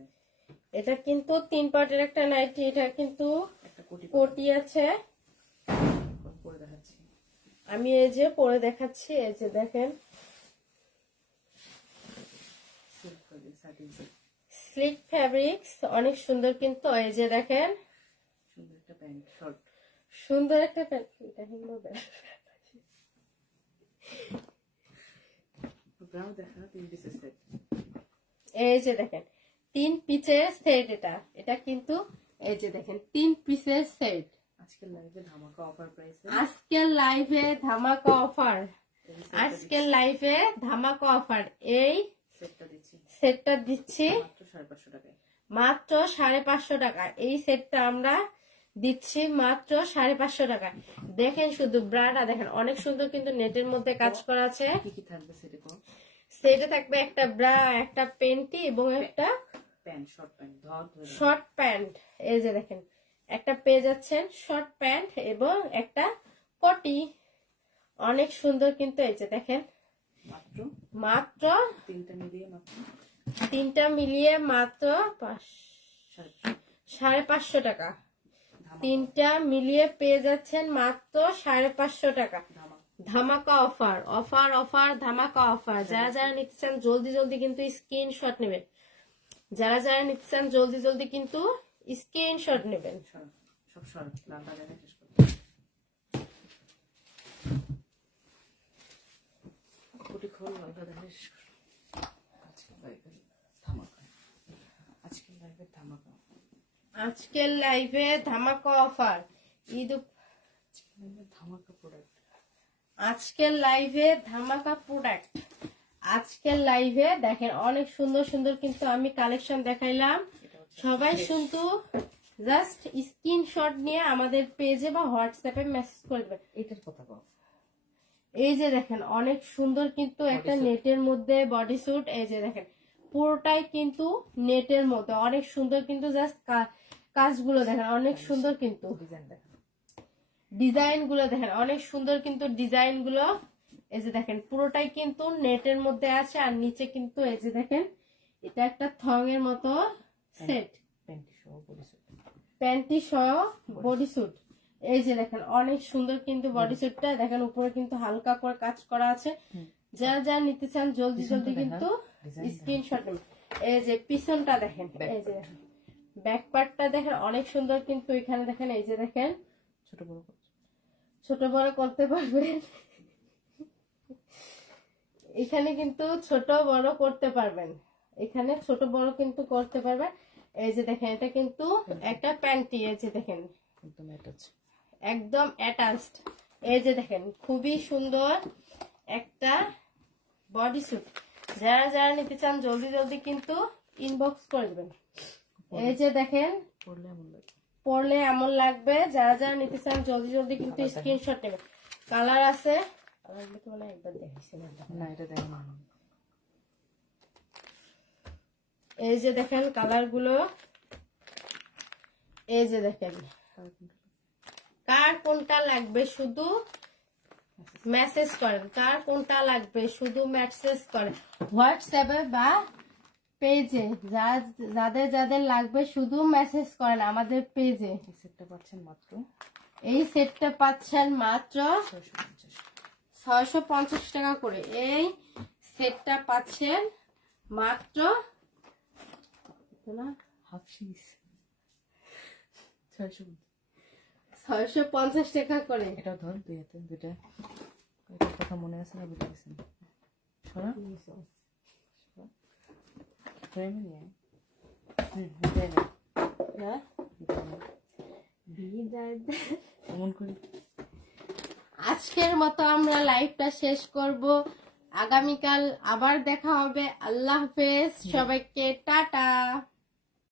এটা কিন্তু 3 পার্টের একটা নাইটি। এটা কিন্তু একটা কোটি আছে। পরে দেখাচ্ছি আমি, এই যে পরে দেখাচ্ছি। এই যে দেখেন স্লিক ফ্যাব্রিক্স, অনেক সুন্দর কিন্তু। এই যে দেখেন সুন্দর একটা প্যান্ট, শর্ট সুন্দর একটা প্যান্ট। দেখা 3 পিসের সেট। এই যে দেখেন 3 পিসের সেট। এটা কিন্তু এই যে দেখেন 3 পিসের সেট। আজকের লাইভে ধামাকা অফার প্রাইসে, আজকের লাইভে ধামাকা অফার, আজকের লাইভে ধামাকা অফার। এই সেটটা দিচ্ছি মাত্র 550 টাকা। এই সেটটা আমরা দিচ্ছি মাত্র 550 টাকা। দেখেন শুধু ব্রাটা দেখেন অনেক সুন্দর কিন্তু নেটের মধ্যে কাজ করা আছে। কি কি থাকবে সেটা? সেটে থাকবে একটা ব্রা, একটা পেন্টি এবং একটা প্যান্ট, শর্ট প্যান্ট। এই যে দেখেন একটা পেয়ে যাচ্ছেন শর্ট প্যান্ট এবং একটা কোটি। অনেক সুন্দর কিন্তু। এই যে দেখেন মাত্র তিনটা মিলিয়ে মাত্র 550 টাকা। 3টা মিলিয়ে পেয়ে যাচ্ছেন মাত্র 550 টাকা। ধামাকা অফার, অফার অফার ধামাকা অফার। যারা যারা নিতে চান জলদি জলদি কিন্তু স্ক্রিনশট নেবেন। যারা যারা নিতে চান জলদি জলদি কিন্তু স্ক্রিনশট নেবেন। সব শর্ট লালটা দেখে শেষ করতে। কোটি খোল, লালটা দেখে শেষ করতে। আজকের লাইভে ধামাকা অফার। ধামাকা প্রোডাক্ট। আজকের লাইভে ধামাকা প্রোডাক্ট। আজকের লাইভে দেখেন অনেক সুন্দর সুন্দর কিন্তু আমি কালেকশন দেখাইলাম। সবাই কিন্তু জাস্ট স্ক্রিনশট নিয়ে আমাদের পেজে বা হোয়াটসঅ্যাপে মেসেজ করবে। এটার কথা বল। এই যে দেখেন অনেক সুন্দর কিন্তু একটা নেটের মধ্যে বডি স্যুট। এই যে দেখেন পুরোটাই কিন্তু নেটের মধ্যে অনেক সুন্দর কিন্তু। জাস্ট কাজগুলো দেখেন অনেক সুন্দর কিন্তু। ডিজাইন গুলো দেখেন অনেক সুন্দর কিন্তু ডিজাইন গুলো। এই যে দেখেন পুরোটাই কিন্তু নেটের মধ্যে আছে। আর নিচে কিন্তু এই যে দেখেন এটা একটা থং এর মতো সেট, প্যান্টি সহ বডি স্যুট। এই যে দেখেন অনেক সুন্দর কিন্তু বডি স্যুটটা দেখেন। উপরে কিন্তু হালকা করে কাজ করা আছে। যারা যারা নিতে চান জলদি জলদি কিন্তু স্ক্রিনশট নেবেন। এই যে পিছনটা দেখেন, এই যে ব্যাক পার্টটা দেখেন অনেক সুন্দর কিন্তু। এখানে দেখেন এই যে দেখেন ছোট বড় করতে পারবেন। এখানে কিন্তু ছোট বড় করতে পারবেন। এখানে ছোট বড় কিন্তু করতে পারবেন। এই যে দেখেন এটা কিন্তু একটা প্যান্টি। এই যে দেখেন একদম অ্যাটাচড। এই যে দেখেন খুবই সুন্দর একটা বডি স্যুট। যারা যারা নিতে চান জলদি জলদি কিন্তু ইনবক্স করে দেবেন। এই যে দেখেন পরলে এমন লাগবে। যারা যারা নিতে চান জলদি জলদি কিন্তু স্ক্রিনশট নেবেন। কালার আছে, একবার দেখেছিলাম না, এটা দেখেন। এই যে দেখেন কালার গুলো। এই যে দেখেন কার কোনটা লাগবে শুধু মেসেজ করেন। কার কোনটা লাগবে শুধু মেসেজ করেন হোয়াটসঅ্যাপে বা পেজে। যাদের যাদের লাগবে শুধু মেসেজ করেন আমাদের পেজে। এই সেটটা পাচ্ছেন মাত্র 650 টাকা করে। এই সেটটা পাচ্ছেন মাত্র 650 টাকা করে। এটা ধর দুই হাতে দুইটা এটার কথা মনে আছে না বুঝে গেছেন সরা ফ্রেমে নিয়ে বিদায় না হ্যাঁ বিদায় এমন করে আজকের মতো আমরা লাইভটা শেষ করব। আগামীকাল আবার দেখা হবে। আল্লাহ হাফেজ, সবাইকে টাটা।